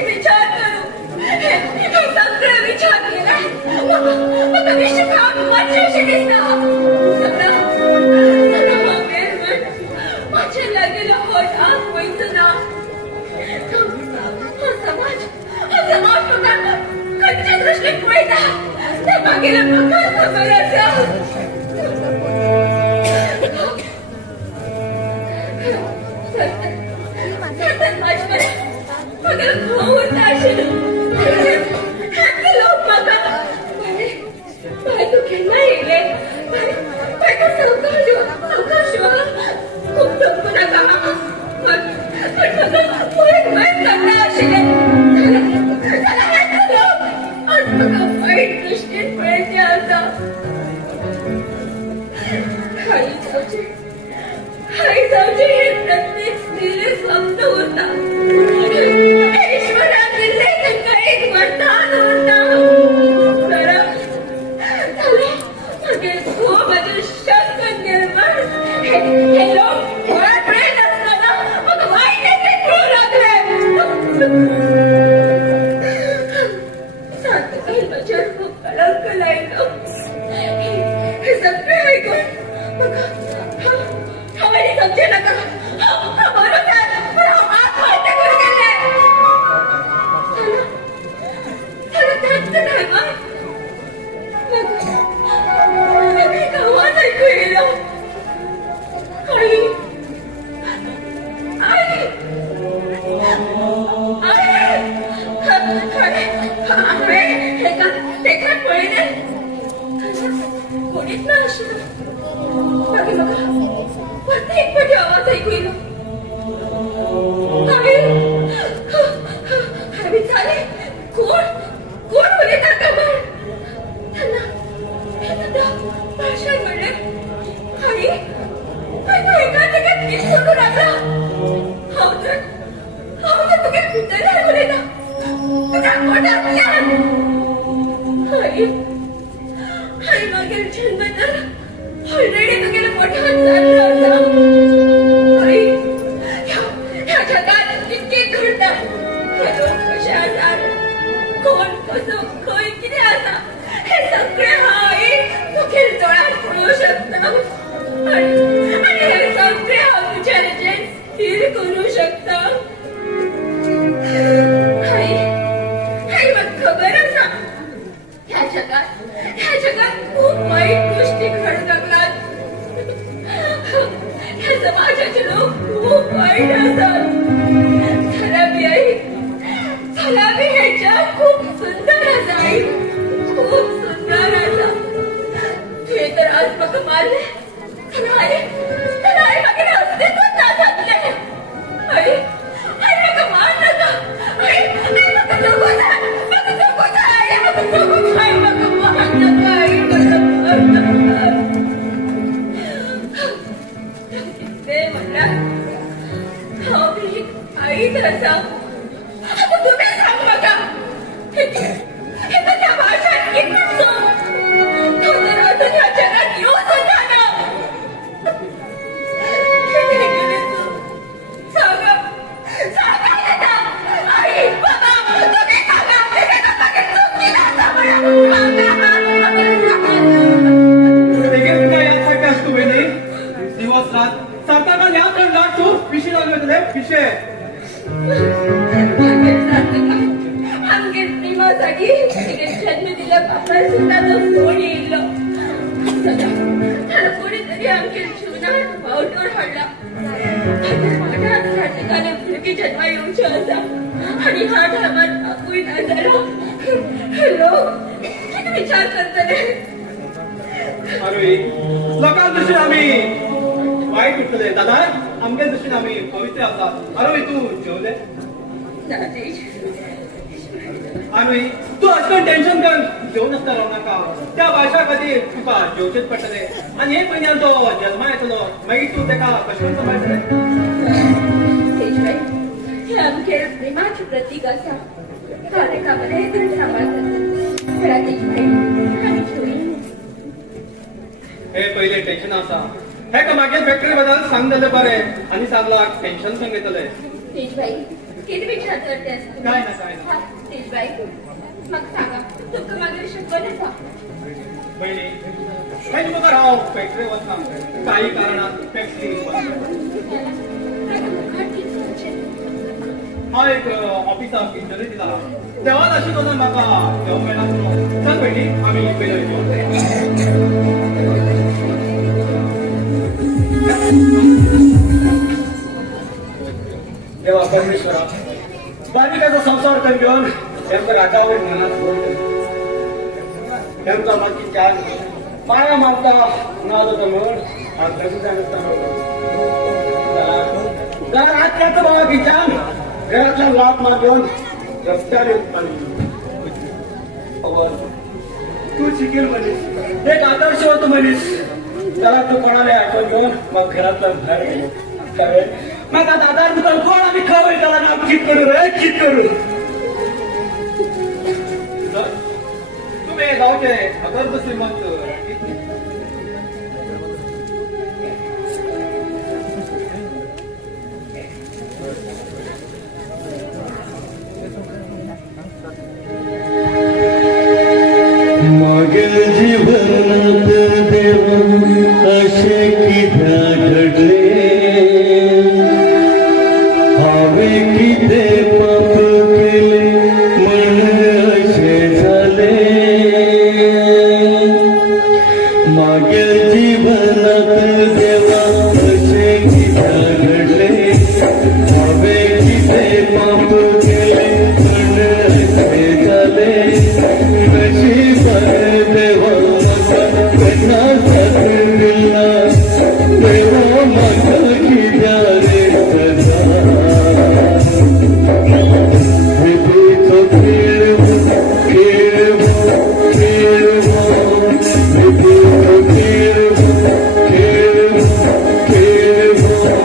विचार करू हे सगळं विचार केला दिसता माझ्या लागेल होत आज पैसे ना समाज तुका कच्च्या दृष्टीत पळता त्या मागेला प्रकार खबराचा सतत माझ्याकडे मगर होत असेल लोक बघा बाय तू केव्हा येले बाय तू सावकाश खूप चौकू नका पण करता असेल वाईट दृष्टीत पळते आता आई जाऊचे हे प्रत्येक स्त्रीले स्वप्न होता ईश्वरा दिले त्यांना एक वरदान होता माझे शब्द निर्माण हे लोक घोळात राहत असताना मग वाईट करू लागले खूप कळंक लागलं हे सगळे ऐकून हवाली समजे नका बरोबर पण आत्महत्या करून गेले त्याच नाही गावात ऐकू गेलो कोणीच ना असलं बाकी बघा प्रत्येक पटी आवाज ऐकू येईल चाले कोण बोले का भाषा म्हणले आणि एका ठिकाणी गीत सोडू लागला हा तर तुझ्या भीतर बोले ना तुझ्या पोटात आणि मागील जन्म तर ऑलरेडी तुझ्या पोटात चालला होता ह्या जगात किती घडतात हे लोक कसे असतात कोण कसं कोण किती असा हे सगळे आई तुझ्या डोळ्यात पडू शकतात आणि हे सगळे विचाराचे स्थिर करू शकतात आई मग खबर असा ह्या जगात खूप वाईट गोष्टी घडत लागतात ह्या समाजाचे लोक खूप वाईट असतात सलामी ह्याच्या खूप सुंदर असा आई खूप सुंदर असा तू तर आज बघ मारले तर आई मागे अस्तित्व नाचतले आई बघ मार नका आई बघ जगू जा आई बघ जगू जा आई बघ मार नका आई बघ मार नका ते म्हणला आई तसा आता तुम्ही सांग बघा हे तर त्या भाषेत किती तो तर आता त्या जगात येऊच होता ना सांगा आई बाबा तुम्ही सांगा दिवस रात सरकारला या करला तू पिशी लागले तुला पिशे आमच्या प्रेमासाठी जन्म दिल्या बापाला सुद्धा तो कोण येईल कोणीतरी आमच्या जीवनात वावटोर हाडला माझ्या ठिकाणी मुलगी जन्मा येऊची असा आणि हा ढामात बापूय ना झाला लोक किती विचार करतले अरे लोकांच्या दृष्टीने आम्ही वाईट उठले दादा आमच्या दृष्टीने आम्ही पवित्र असतात अरे तू जेवले आणि तू असं टेन्शन कर जेवण असता राहू नका त्या भाषा कधी तुका जेवचेच पडटले आणि हे महिन्यात तो जन्मा येतलो मागीर तू तेका कशें सांभाळटले हे आमचे प्रेमाचे प्रतीक असा कार्यक्रमाने सांभाळतात हे पहिले टेन्शन असा हे का मागे फॅक्टरी बद्दल सांग जाले बरे आणि सांगला टेन्शन सांगितले तेजबाई किती विचार करतेस काय ना तेजबाई मग सांगा तुमचं मागे शंकर नसा बहिणी काही बघा राव फॅक्टरी वचना काही कारणात फॅक्टरी हा एक ऑफिसाक इंटरव्यू दिला तेव्हाच अशी दोन म्हाका जेवण मेळना चल बेटी आम्ही देवा परमेश्वरा बालिकाचा संसार कर घेऊन त्यांच्या राजावर मनात त्यांचा बाकी चार माया मारता नाद होता म्हणून आज त्याचं बाबा की छान घरातल्या लाभ मागून रस्त्यावर तू शिकेल म्हणीस एक आदर्श होतो म्हणीस त्याला तू कोणाला आठवण घेऊन मग घरातलं बाहेर मग आता दादा दुकान कोण आम्ही खबर त्याला नाम कित करू रे कित करू तुम्ही गावचे अगर दुसरी मग मागील जीवनात देवा असे किती घडले हवे किती पाप केले मन असे झाले मागील जीवनात देवा असे किती घडले हवे किती पाप केले मन असे झाले देवा त्यांना साथ दिला देवा माझा की रे सदा विधीचो खेळ खेळ खेळ विधीचो खेळ खेळ खेळ विधीचो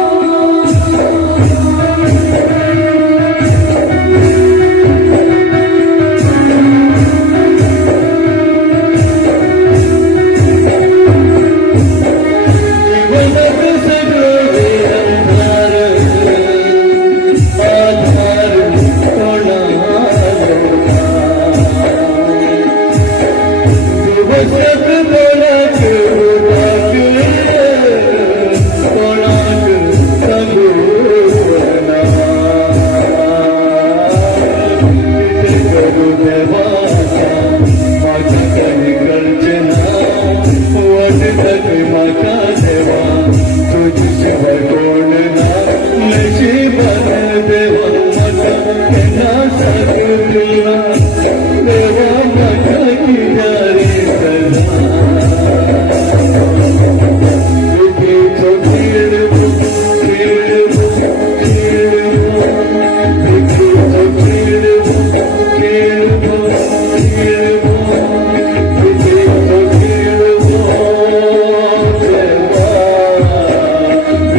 खेळ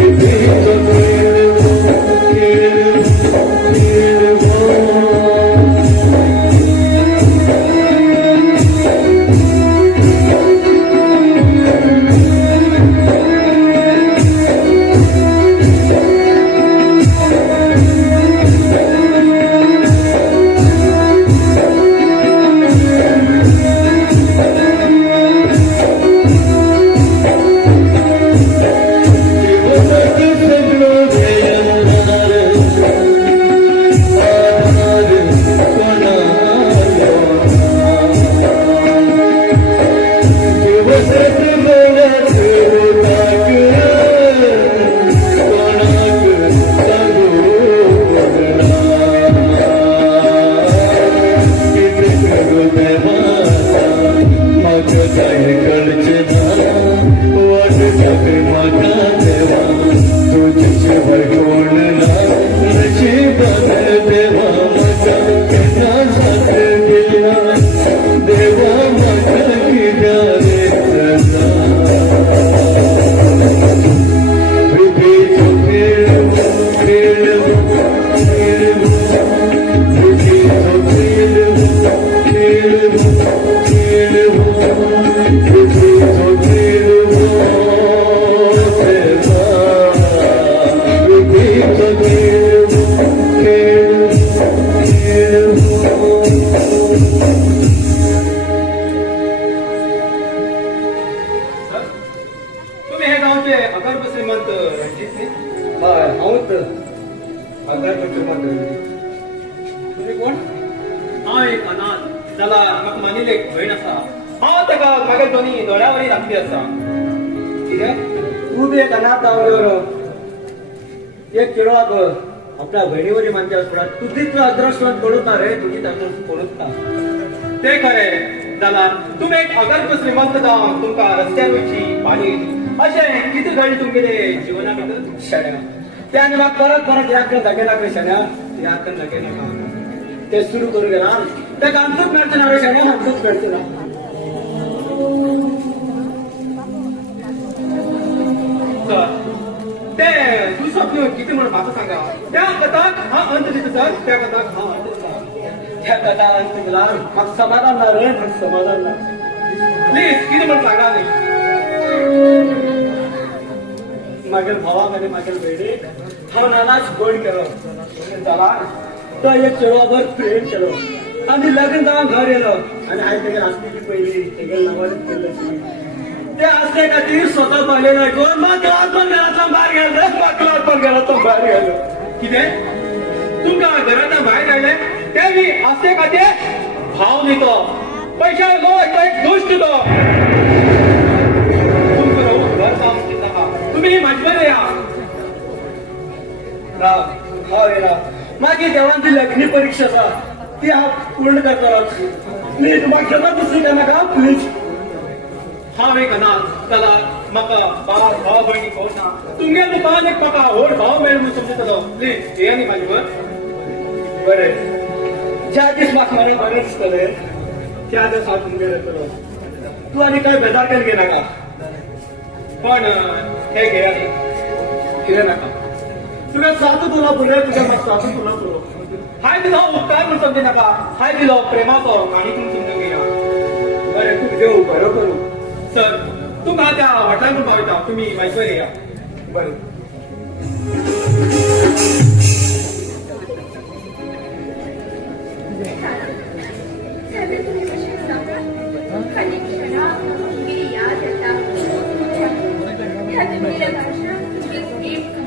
विधीचो खेळ खेळ तुम्ही हे गावचे अगर्भ श्रीमंत रणजित न्ही? हय हांवूच अगर्भ श्रीमंत रणजीत. तुम्ही कोण? हांव एक अनाथ. जाल्यार म्हाका मानिली एक भयण आसा. हांव ताका म्हागे दोनी दोळ्यावरी राखली आसा. कितें तू बी एक अनाथ जावन एक चेडवाक आपल्या बहिणीवरी मानचे आसता तुजीच अदृश्ट पडूच ना रे तुजीच अदृश्ट पडूच ना. ते खरें जाल्यार तुमी एक अगर्भ श्रीमंत जावन तुमकां रस्त्यार वयची पाणी अशें कितें घडलें तुमगेले जिवना भितर? शेण्या ते आनी म्हाका परत परत याद करून दाखयना रे शेण्या याद करून दाखयनाका. ते सुरू करूं गेला तेका आमचूच मेळचे ना रे शेण्या आमचूच मेळचे ना. सर ते दुसरो कितें म्हणून म्हाका सांगा. त्या कथाक हांव अंत दिता सर. त्या कथाक हांव अंत दिता. त्या कथा अंत गेला म्हाका समाधान ना रे म्हाका समाधान ना. प्लीज कितें म्हणून सांगा न्ही. म्हागे भावाक आनी म्हागे भयणीक हांव नानाच गोड केलो जाला तो एक चेडवाबर प्रेम केलो आनी लग्न जावन घर येलो आनी हांवें तेगे आसतेची पयली तेगे नांवानच केल्ली. ते आसते खातीर स्वता पावले ना कोण म्हाका पण घरांतल्यान भायर गेलो म्हाका पण घरांतल्यान भायर गेलो. कितें तुमकां घरांतल्यान भायर काडले ते बी आस्ते खातीर? भाव न्ही तो पैशां लो एक दुश्ट तो. तुमकां रावून घर जावंक दिनाका. तुम्ही म्हाजे बरें या. हांव येला मागीर देवान ती लग्नी परीक्षा आसा ती हांव पूर्ण करतलो. प्लीज म्हाका केन्ना दुसरी नाका प्लीज. हांव एक अनाथ जाल्यार म्हाका भाव भयणी कोण ना. तुमगे दुकान एक म्हाका व्हड भाव मेळ म्हूण समजतलो. प्लीज ये न्ही म्हाजे बर. बरें ज्या दीस म्हाका मला बरें दिसतलें त्या दीस हांव तुमगेर येतलो. तूं आनी कांय बेजार केन्ना घेनाका. पण हे घे आनी कितें नाका तुवें सादू तुला पुरो तुवें म्हाका सादू तुला पुरो. हाय दिलो उपकार म्हूण समजू नाका. हाय दिलो प्रेमाचो काणी म्हूण समजून घेया. बरें तूं देव बरो करूं. सर तुमकां त्या हॉटेलांत पावयता. तुम्ही म्हाजे बरें या. बरें साहेब तुम्ही कशे सांगा. खाली क्षणाक तुमगेली याद येता. ह्या तुमगेल्या भाशणाक तुमगे एक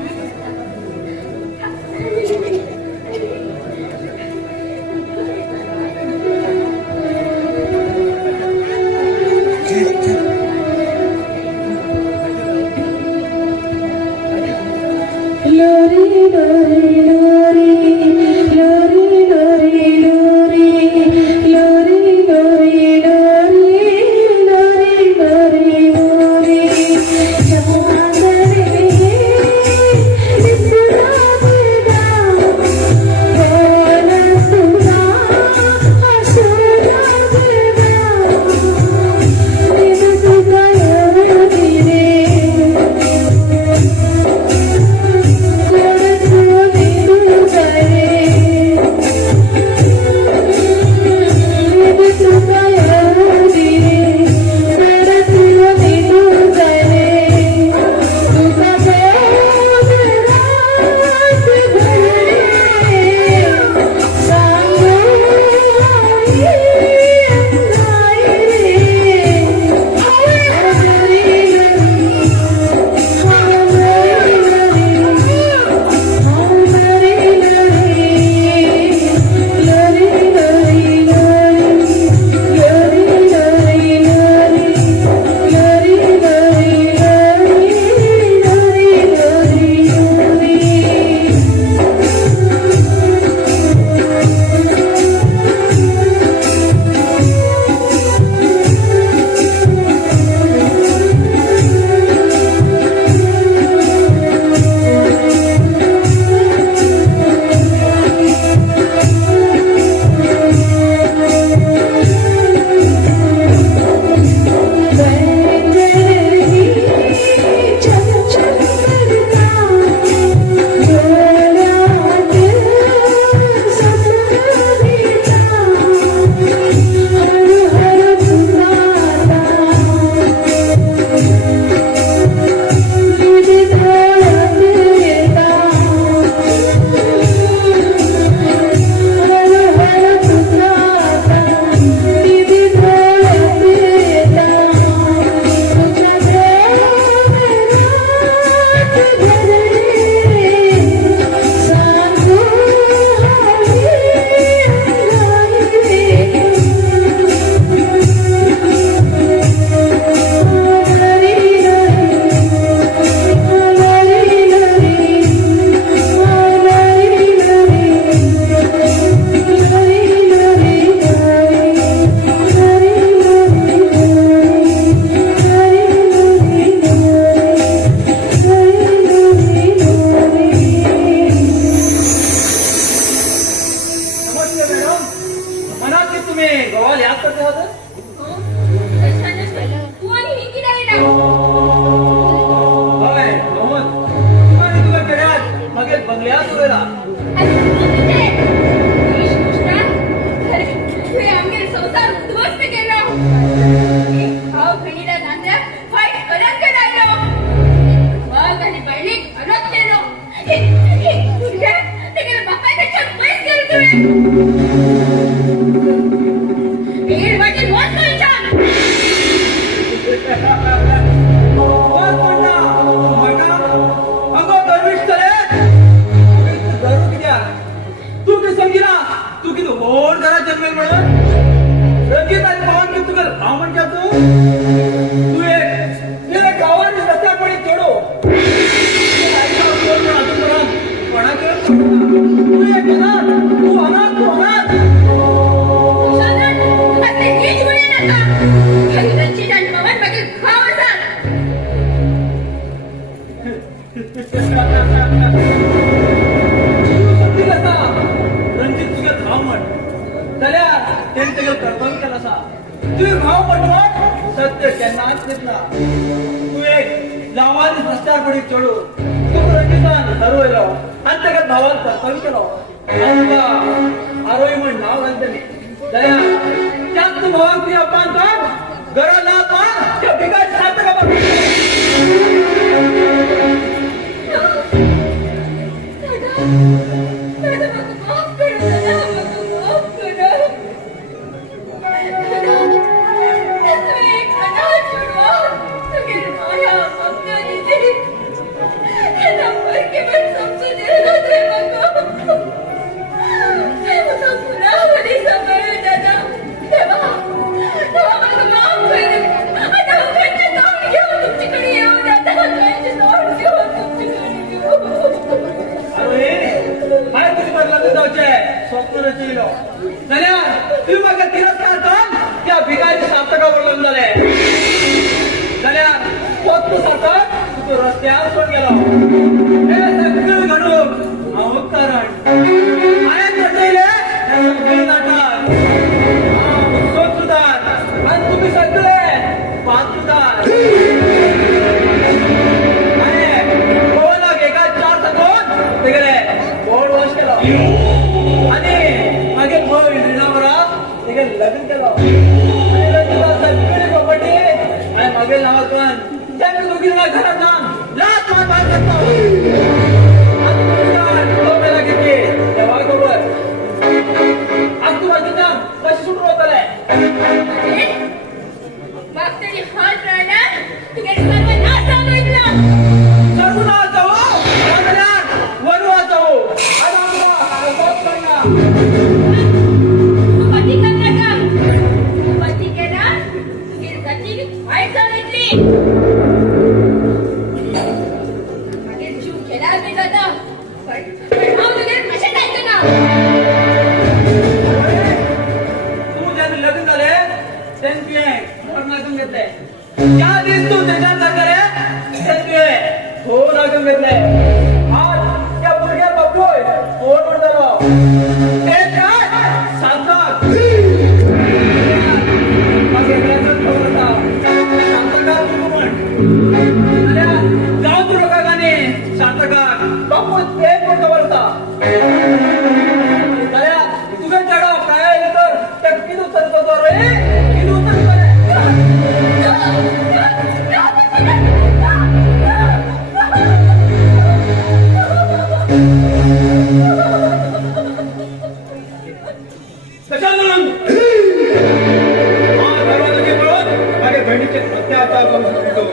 आजू गेला संसार उद्ध्वस्त केला भाव बहिणीला नांद्या वाईट कलंक लागलो मग आणि बहिणीक अनाथ केलो बापापेक्षा पैस करतोय भीड वाटेल वाचतो विचार अगो दरविश तरे तू किती समजिला तू किती होर जरा जन्मेल म्हणून रंजित आणि पवन की तुझं भाव म्हणजे तू एक गावाने रस्त्यापणी जोडो तू एक अनाथ तू अनाथ तू अनाथ आपले नीट गुणे नका रंजित आणि पवन मागील भाव असाल रणजित तुझ्या भाव म्हण जाल्यार तेणे तेगे कर्तव्य केला असा तुझे भाव म्हणून सत्य केन्नाच घेतला तू एक लावानी रस्त्यार पडी चढू तू रणजितान हरवयलो आनी तेगे भावान कर्तव्य केलो आमकां आरोय म्हण नांव घालतली जाल्यार त्याच भावाक ती अपमान कर गरज ना पान त्या भिकारी सार्थका स्वप्न रचयलो जाल्यार तूं म्हाका तिरस्कार कर त्या भिकारी सार्थका वळून जाले जाल्यार फक्त सार्थक तूं रस्त्यार सोड गेलो हे सगळें घडून हांव कारण हांवें रचयले हे सगळें नाटक सोद सुदार आनी तुमी सगळे पांच सुदार हांवें पवनाक एका चार सकून तेगेले बोर्ड वॉश केलो मागे भाऊ रिणा बरा तेगे लग्न केलो आणि रंजिता सगळी प्रॉपर्टी आणि मागे नावातून त्यांनी दोघींना घरातून लाच मार मार करतो मेला घेतली तेव्हा खबर आज तू रंजिता कशी सुटू होतले मागतरी हात राहणार तुझे सर्व नाश सांगितला सर्वनाश जावो वनवास जावो आज आमचा करणार पती करणार का पती केला तुझी गती वाईट सांगितली मागे जीव केला मी दादा पण नाव तुझे कशा जायचं ना तू ज्याने लग्न झाले त्यांचे मरणातून घेतले ज्या दिवस तू त्याच्यात लागले त्यांचे हो लागून घेतले आज त्या मुलग्या बघतोय कोण म्हणतो ते काय सांगतात मग वेगळ्याच खबर सांगता तू म्हण जाऊ तू लोकांनी सांगता बापू ते पण खबर होता तुझ्या जगा काय तर त्या किती उत्तर करतो रे किती उत्तर कशाला दरवाजा पळून माझ्या बहिणीचे अत्याचार करून सुटलो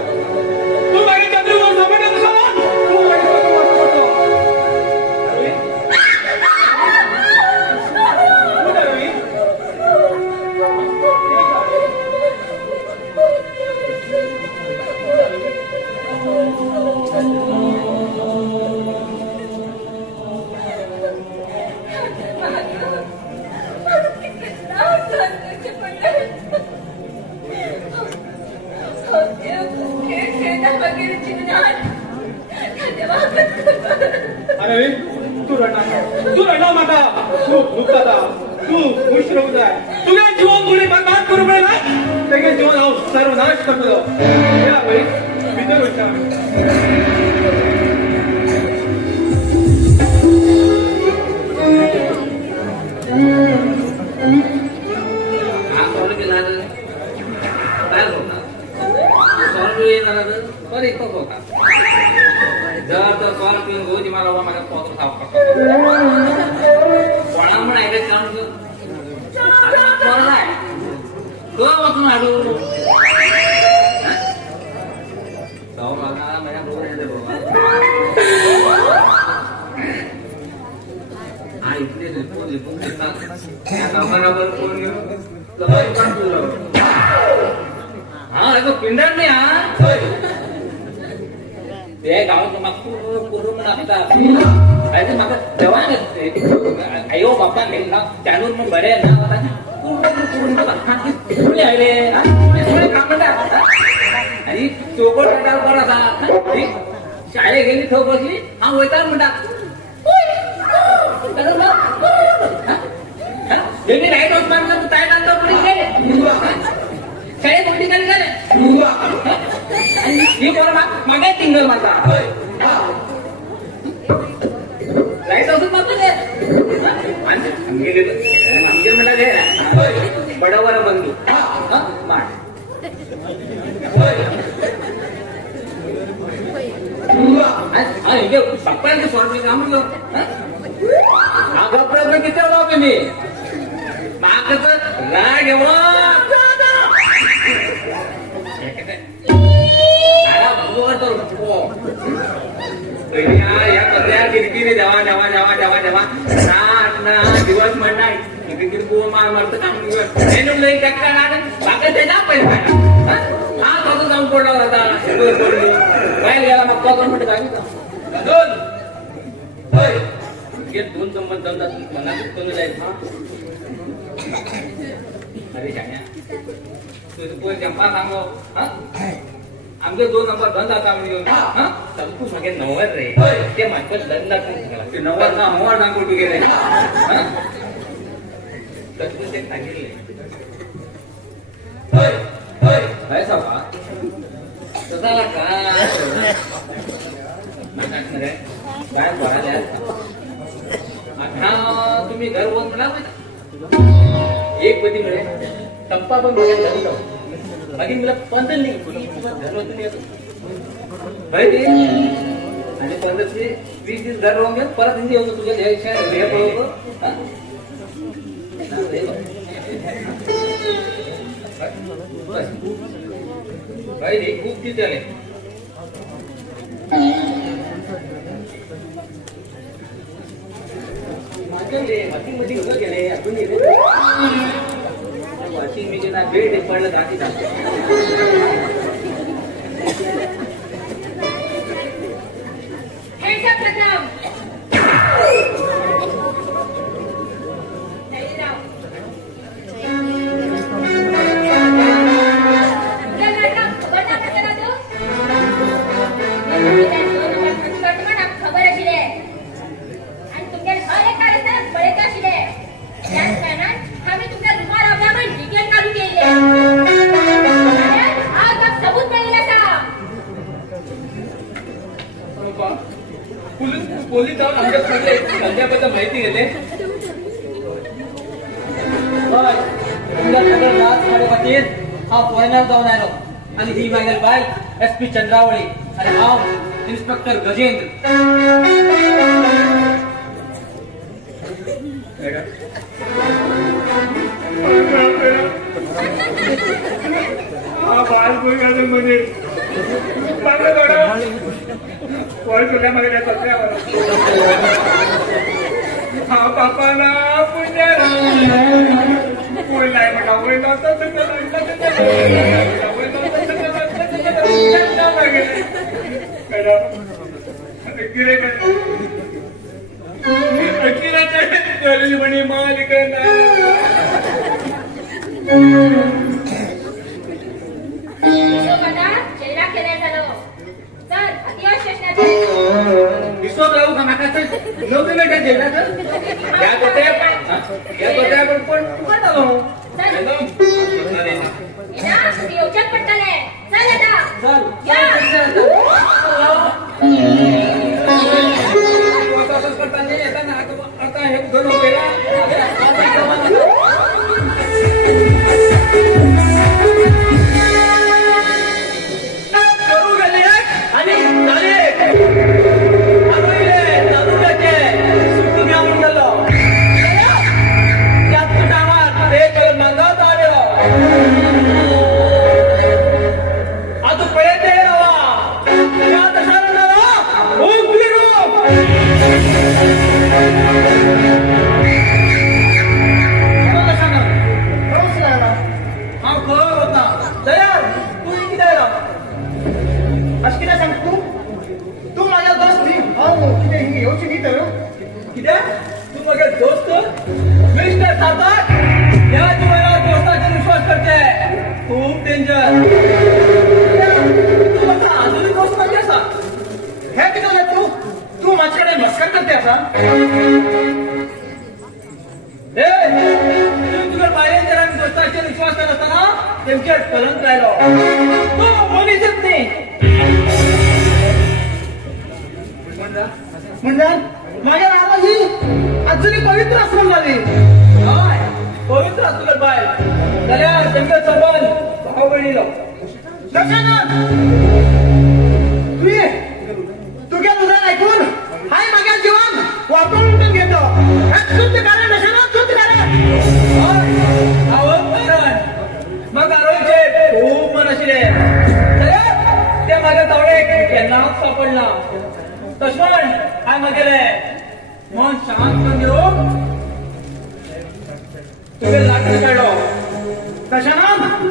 तू माझ्या चंद्रवर झोपेत तू अरे तू रडणार माका तू दुखता तू खुश राहू जाय तुझ्या जीवन मुळे बर्बाद करू नये ना तेगे जीवन हांव सर्वनाश करतलो या भाई भितर वयता पिंडर नाही हा ते गावात पूर्ण लागता म्हाका देवान आयो बापा ना त्यानूर मग बरे ना आयले काम आणि चोकोट बरा शाळेत गेली थो बसली हा वयतार म्हणटा राईट हाऊस मारला तू काय नंतर शाळेत मोठी काय झाले ही बरं मागे टिंगल माझा राईट हाऊस मारतो आमगे म्हणा घे बडावर बंधू माठ पप्पांचे स्वामी काम मागा प्रश्न किती होता मी मागच राग एवढा या पत्र्या किरकिरी देवा देवा देवा देवा देवा ना दिवस म्हणणार किरकिर मार मारत काम बाकी ना पैसे हा तो जाऊन पडला होता काय गेला मग तो म्हणतो काय दोन संबंध कमी जाईल अरे शाण्या तुझं जंपा सांगो आमचे 2 नंबर धंदा काम घेऊन तू सगळे नवर रे ते म्हणतात धंदा ते नवर ना हवा सांगू तू गेले तू ते सांगितले काय सांगा तसा काय बोलायला आता तुम्ही घर बोल म्हणा एक पती मिळेल टप्पा पण बघायला झाली जाऊ बाकी मला पंधर नाही घरवतून येतो माहिती आणि 15 ते 20 दिवस घर राहून घ्या परत हिंदी येऊ तुझं हे पळवतो भाई खूप किती आले वॉशिंग मशीन उभं केले अजून वॉशिंग मशीन बेड पडलं रात्री पोलीस जाऊन आमच्या संध्याबद्दल माहिती घेते हा फॉरेनर जाऊन आलो आणि ही मागेल बाय SP चंद्रावळी आणि हा इन्स्पेक्टर गजेंद्र हा बापाला पुण्य म्हणे मालिक विश्वास राहू का माका नव्हतं बेटा जेवणाचं यात होत्या पण फुकट आलो असंच करताना येताना आता हे दोन आणि कित्याक तू मगे दोस्त मिस्टर साताक ह्या जीवनात दोस्ताचेर विश्वास करते खूप डेंजर तू म्हाका आजुनूय दोस्त करते आसा हे कितें जालें तू माझे कडेन मस्कर करते आसा तुझ्या बायलेंचेर आनी दोस्ताचेर विश्वास करनासतना तेमचेर कलंक लायलो तूं मनीसच न्ही म्हणजे माझ्या नावाची अजूनही पवित्र असणार झाली हय पवित्र आसलो बाय जाल्यार तेमगे संबंध भाव भयणीलो तुझ्या उदाहरण ऐकून हाय माझ्या जीवन वापरून उठून घेतो शुद्ध कारण दशानन शुद्ध कारण आवड कारण मग आरोग्य खूप मन आशिल्ले जाल्यार ते म्हाज्या तावडेक केन्नाच सापडना तशें हांवें म्हगेलें मन शांत करून घेवून तुगे लागीं काडलो दशानन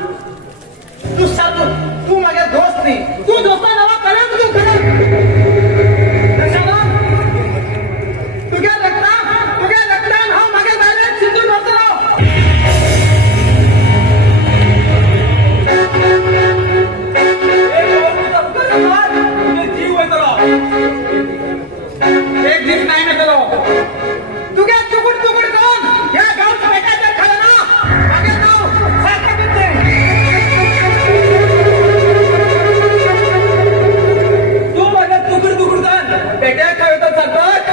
तू साधू तू माझ्या दोस्त न्ही तू दोस्ता नावा कळत तू कळत दशानन तुझ्या रक्तान हा माझ्या दारात सिंदूर भरतलो जीव वयतलो एक दीस नाही नकलो तुझ्या तुकुड करून या गावच्या बेटाच्या खालना माझे नाव सारखं करते तू माझ्या तुकड जाण पेट्या खावतात सरपंच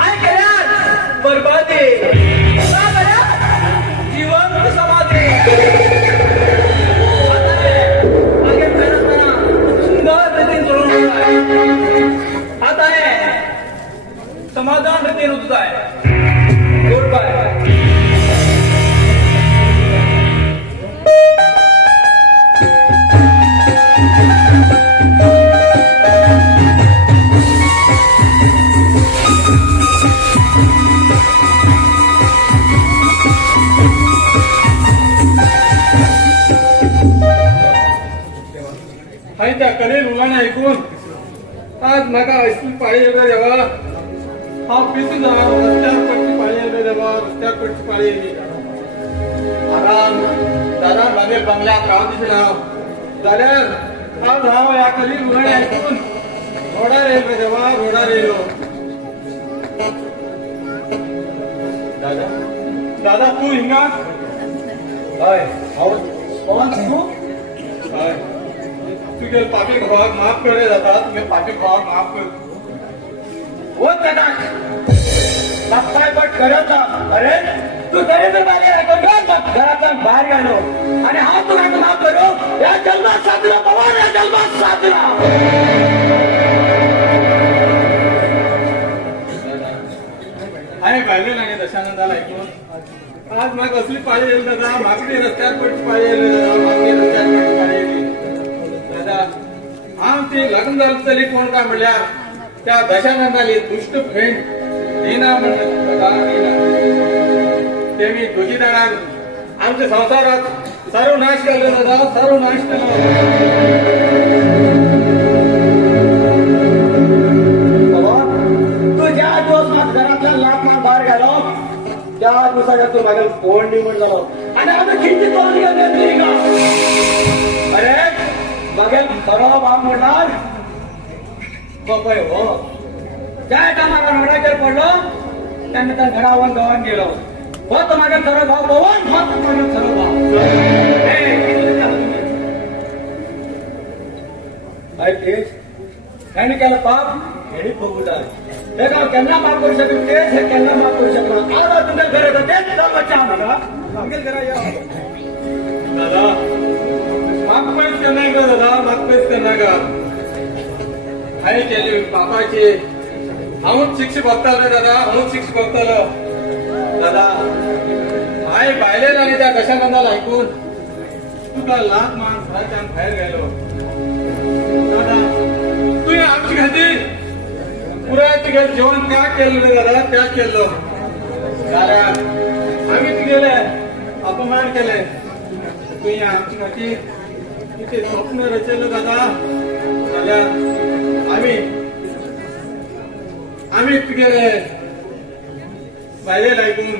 हाय केल्यार बरबादी ना केल्यार जिवंत समाधी मागे फेरतना सुंदर रितीन चलोवंक जाय आता हे समाधान रितीन वचूंक जाय गुड बाय हाय त्या कलेल उलाने ऐकून आज म्हाका असली पाळी येयल्या देवा हांव पिसू ना रस्त्यार पडची पाळी येयल्या देवा रस्त्यार पडची पाळी येयली आराम दारान बांदेल बंगल्यात राव दिसला जाल्यार आज हांव ह्या कलेल उलाने ऐकून रोडार येयलो देवा रोडार येयलो दादा तू हिंगा हय हांव कोण तू हय तुगे पापीक भावाक माफ करे जाता तुगे पापीक भावाक माफ कर हो दादा बाप्पाय पट करत अरे तू तरी तर माझ्या घरातून बाहेर गेलो आणि हा तुला माफ करू या जन्मात साधला पवन या जन्मात साधला हाय भायले लागे दशानंदाला ऐकून आज म्हाका असली पाळी येयली दादा म्हाका ती रस्त्यार पडची पाळी येयली दादा म्हाका ती रस्त्यार पडची पाळी येयली दादा हांव ती लग्न जातली कोण काय म्हणल्यार त्या दशानंदाली दुष्ट फ्रेंड दिना म्हणटा दादा दिना तेमी दोगी जाणांन आमच्या संवसारात सर्वनाश केलो दादा सर्वनाश केलो तू ज्या दिवस माझ्या घरातल्या लाट मार बाहेर गेलो त्या दिवसाच्या तू माझ्या फोन निवड झालो आणि आम्ही किती तोंड घेतली का अरे बघेल खरं बाप म्हणणार बापय हो ज्या टायमाला रोडाचेर पडलो त्यांनी त्या घरावर गावात गेलो होत माझ्या खरं भाव पवन होत माझ्या खरं भाव त्यांनी केलं पाप हेणी भोगूटाय हे गाव केन्ना माफ करू शकत तेच हे केन्ना माफ करू शकलो आज तुमच्या घरात तेच बच्चा म्हाका मागील घरा या दादा माफ पयस करनाय का दादा माफ पयस करनाय का हाय केली बापाची हांवूच शिक्षा भोगतालो दादा हांवूच शिक्षा भोगतालो दादा हाय भायले आनी त्या दशानंदाला ऐकून तुका लाख मान घराच्यान भायर गेलो दादा तुवें आमचे खातीर पुराय तुगे जेवण त्या केल्लो रे दादा त्या केल्लो कारण आमी तुगेले अपमान केले तुवें आमचे खातीर कितें स्वप्न रचयलें दादा जाल्यार आमी आम्ही तुगेले बाहेर ऐकून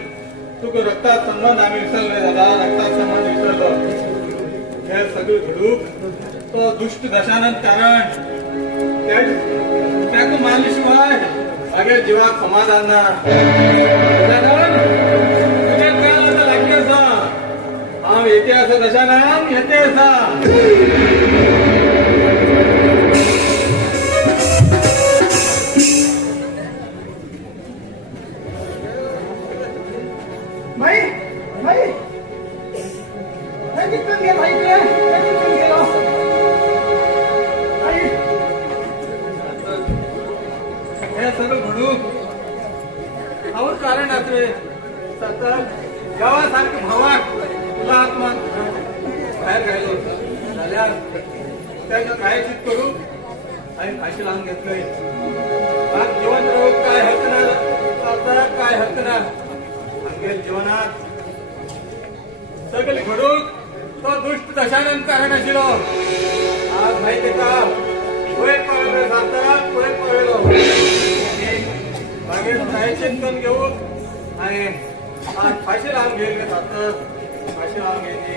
तुका रक्तात संबंध आम्ही विसरले दादा, रक्तात संबंध विसरलो. हे सगळं घडूक तो दुष्ट दशानंद कारण त्याक मारल्याशिवाय मागे जीवाक समाधान ना. तुझ्या काळाला तर लागली असा हांव येते असं दशानंद येते असा. भाई भाई भाई कितन गेला इकडे कितन गेला भाई. हे सगळं घडूक हावर कारण असले सतत गावासारखं भावाक तुला आत्मा बाहेर राहिलो झाल्यार त्याचं काय चित करू आणि फाशी लावून घेतलंय. जीवन राहूक काय हक्क ना, स्वतः काय हक्क ना. आमच्या जीवनात सगळे घडूक तो दुष्ट दशानंद कारण आशिलो. आज माहिती का वयर पळयलो जातात वयर पळयलो मागीर प्रायश्चित्त करून घेऊन आणि आज फाशी लावून घेतले जातात. फाशी लावून घ्यायची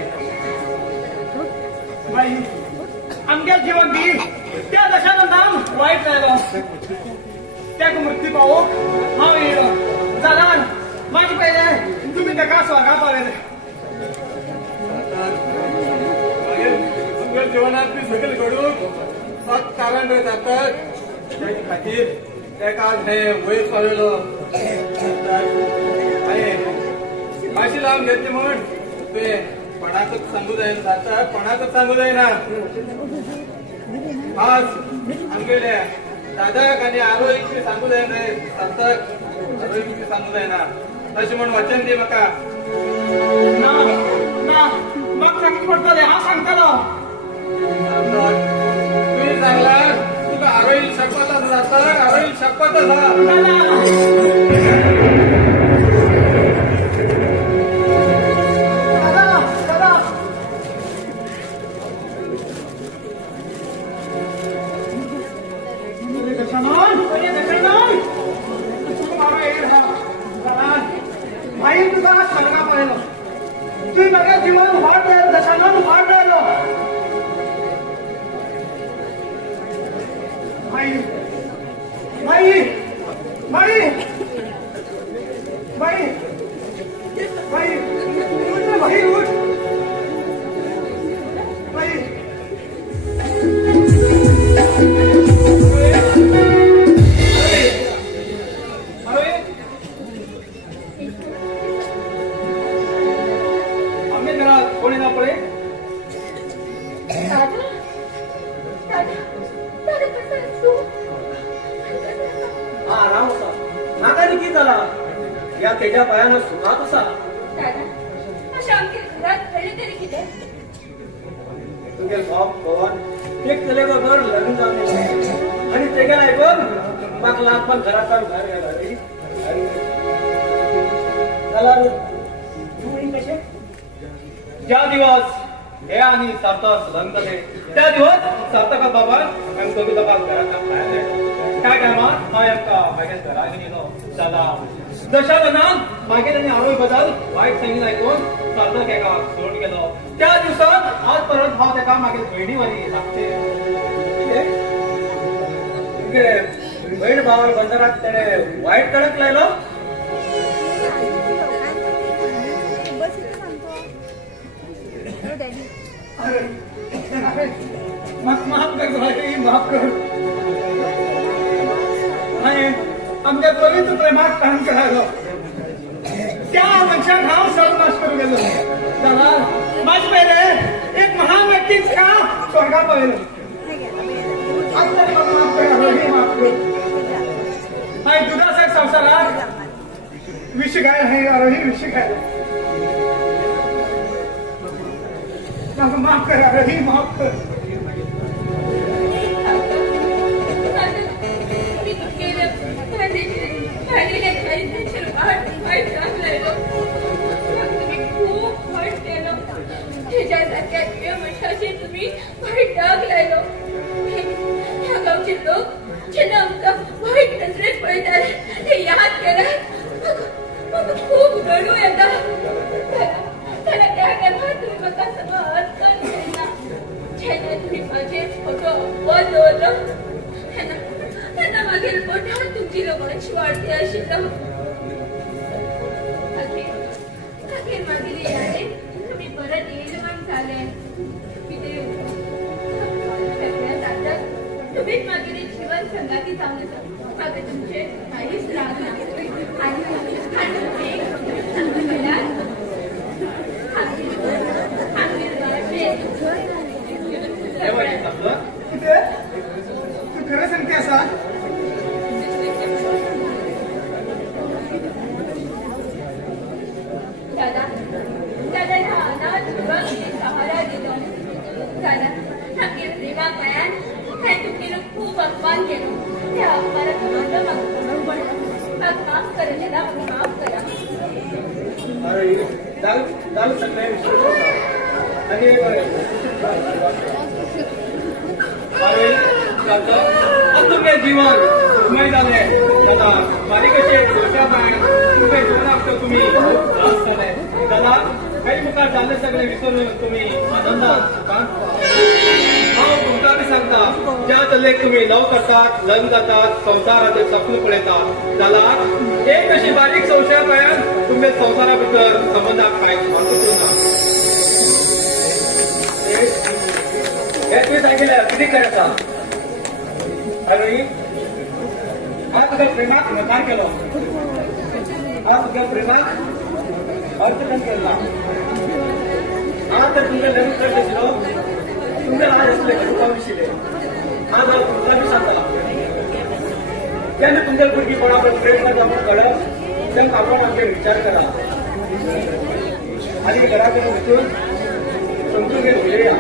भाई आमच्या जीवन बी त्या दशानंदान वाईट राहिलो. त्याक मृत्यू पावूक हांव येयलो जाल्यार माझे पहिले तुम्ही ताका स्वर्गा पावयले. आमच्या जीवनात बी सगळे घडूक सत कारण जातात. त्या खातीर ताका आज हे वयर पावयलो आणि फाशी लावून घेतली म्हण ते कोणाकच सांगू जायना जाता, कोणाकच सांगू जायना. आज आमगेले दादाक आणि आरोहीक बी सांगू जायना रे सार्थक आरोहीक बी सांगू जायना. तशें म्हण वचन दी म्हाका. ना ना मग सांगू पडटले हांव सांगतलो. तुम्ही सांगला तुका आरोहील शपथ जाता, आरोहील शपथ आसा. भाई तुझा स्वर्गा पाहिलो. तुम्ही बघा जीवन वाट राहिलो दशानंद वाट राहिलो. भाई भाई भाई भाई भाई उठ भाई उठ भाई. आम्ही घरात कोणी ना पडे. दादा दादा दादा कसं आहेस तू? हा आराम होता नाकाने की झाला या तेजा पायानं सुखात असा. दादा अशा आमच्या घरात घडले तरी किती? तुझे बाप पवन एक तेलेबरोबर लग्न जाऊन आणि ते गेलाय बघ मग लाख पण घरात घर गेला रे. झाला रे तुम्ही कसे ज्या दिवस हे आणि सार्थक लग्न झाले त्या दिवस सार्थका बाबा आम्ही दोघी बाबा घरात बाहेर काय टायमात हांव एका मागे घरा गेलो दादा दशानंदान मागे त्यांनी आरोही बद्दल वाईट संगीत ऐकून सार्थक एका सोडून गेलो. त्या दिवसात आज परत हांव त्याका मागे बहिणीवारी लागते. बहीण भावाला बंदरात त्याने वाईट कडक लायलो. अरे माफ कर भाई माफ कर. आणि आमच्या दोघींचं प्रेमात काम करायला त्या मनशाक हांव सर्वनाश करून गेलो. दादा माझ पहिले एक महान व्यक्तीच का स्वर्गा पाहिलं. आज तरी मला माफ कर आरोही माफ कर. आणि दुधाच्या संसारात विष गाय नाही आरोही विष गाय. माफ कर आरोही माफ कर. तुम्ही वाईट डाग लायलो. ह्या गावचे लोक ज्यांना आमका वाईट नजरेत पळतात गौरव त्यांना मागील पोटात तुमची लोकांची वाढते आशिल्लो अखेर मागील याने तुम्ही परत येईल मन झाले किती सगळ्यात आता तुम्हीच मागील जीवन संगाती चांगलं मागे तुमचे काहीच राग नाही आणि तुम्ही चांगलं केलात किती तू खरं सांगते असा दादा ह्या अनाथ युवकांनी सहारा दिलो दादा थांबील प्रेमा पायान हे तुमचे खूप अपमान केलो त्या अपमानात माझं माफ करा दादा माफ करा अरे झालं सगळे आणि तुमचे जीवन सुखमय झाले दादा बारीक असे छोट्या बाहेर तुमचे जीवनात तुम्ही त्रास केले दादा काही मुखार झाले सगळे विसरून तुम्ही आनंदात तुमका बी सांगता ज्या चल्लेक तुम्ही लव करतात लग्न जातात संसाराचे सपन पळयतात जाल्यार एक अशी बारीक संशय पायान तुमचे संसारा भितर संबंधाक कांय महत्व ना हे तुम्ही सांगितलं किती करायचा अरे हा तुझ्या प्रेमात नकार केलो हा तुझ्या प्रेमात अर्थकन केला हा तर तुमच्या लग्न करत असलो तुमच्या लहान असले घडूपाविशिले हा जाऊ तुमचा बी सांगता त्याने तुमच्या भुरगीपणावर प्रेम करता म्हणून कळत त्यांना आपण आमचे विचार करा आणि घराकडे उठून समजून घेऊया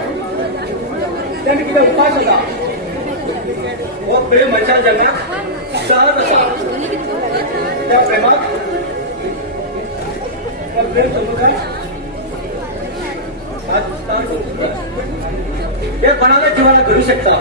त्यांनी किती उपास होता व प्रेम मच्या जगात सहज असा त्या प्रेमात प्रेम समजू काय हे कोणाला जीवाला करू शकता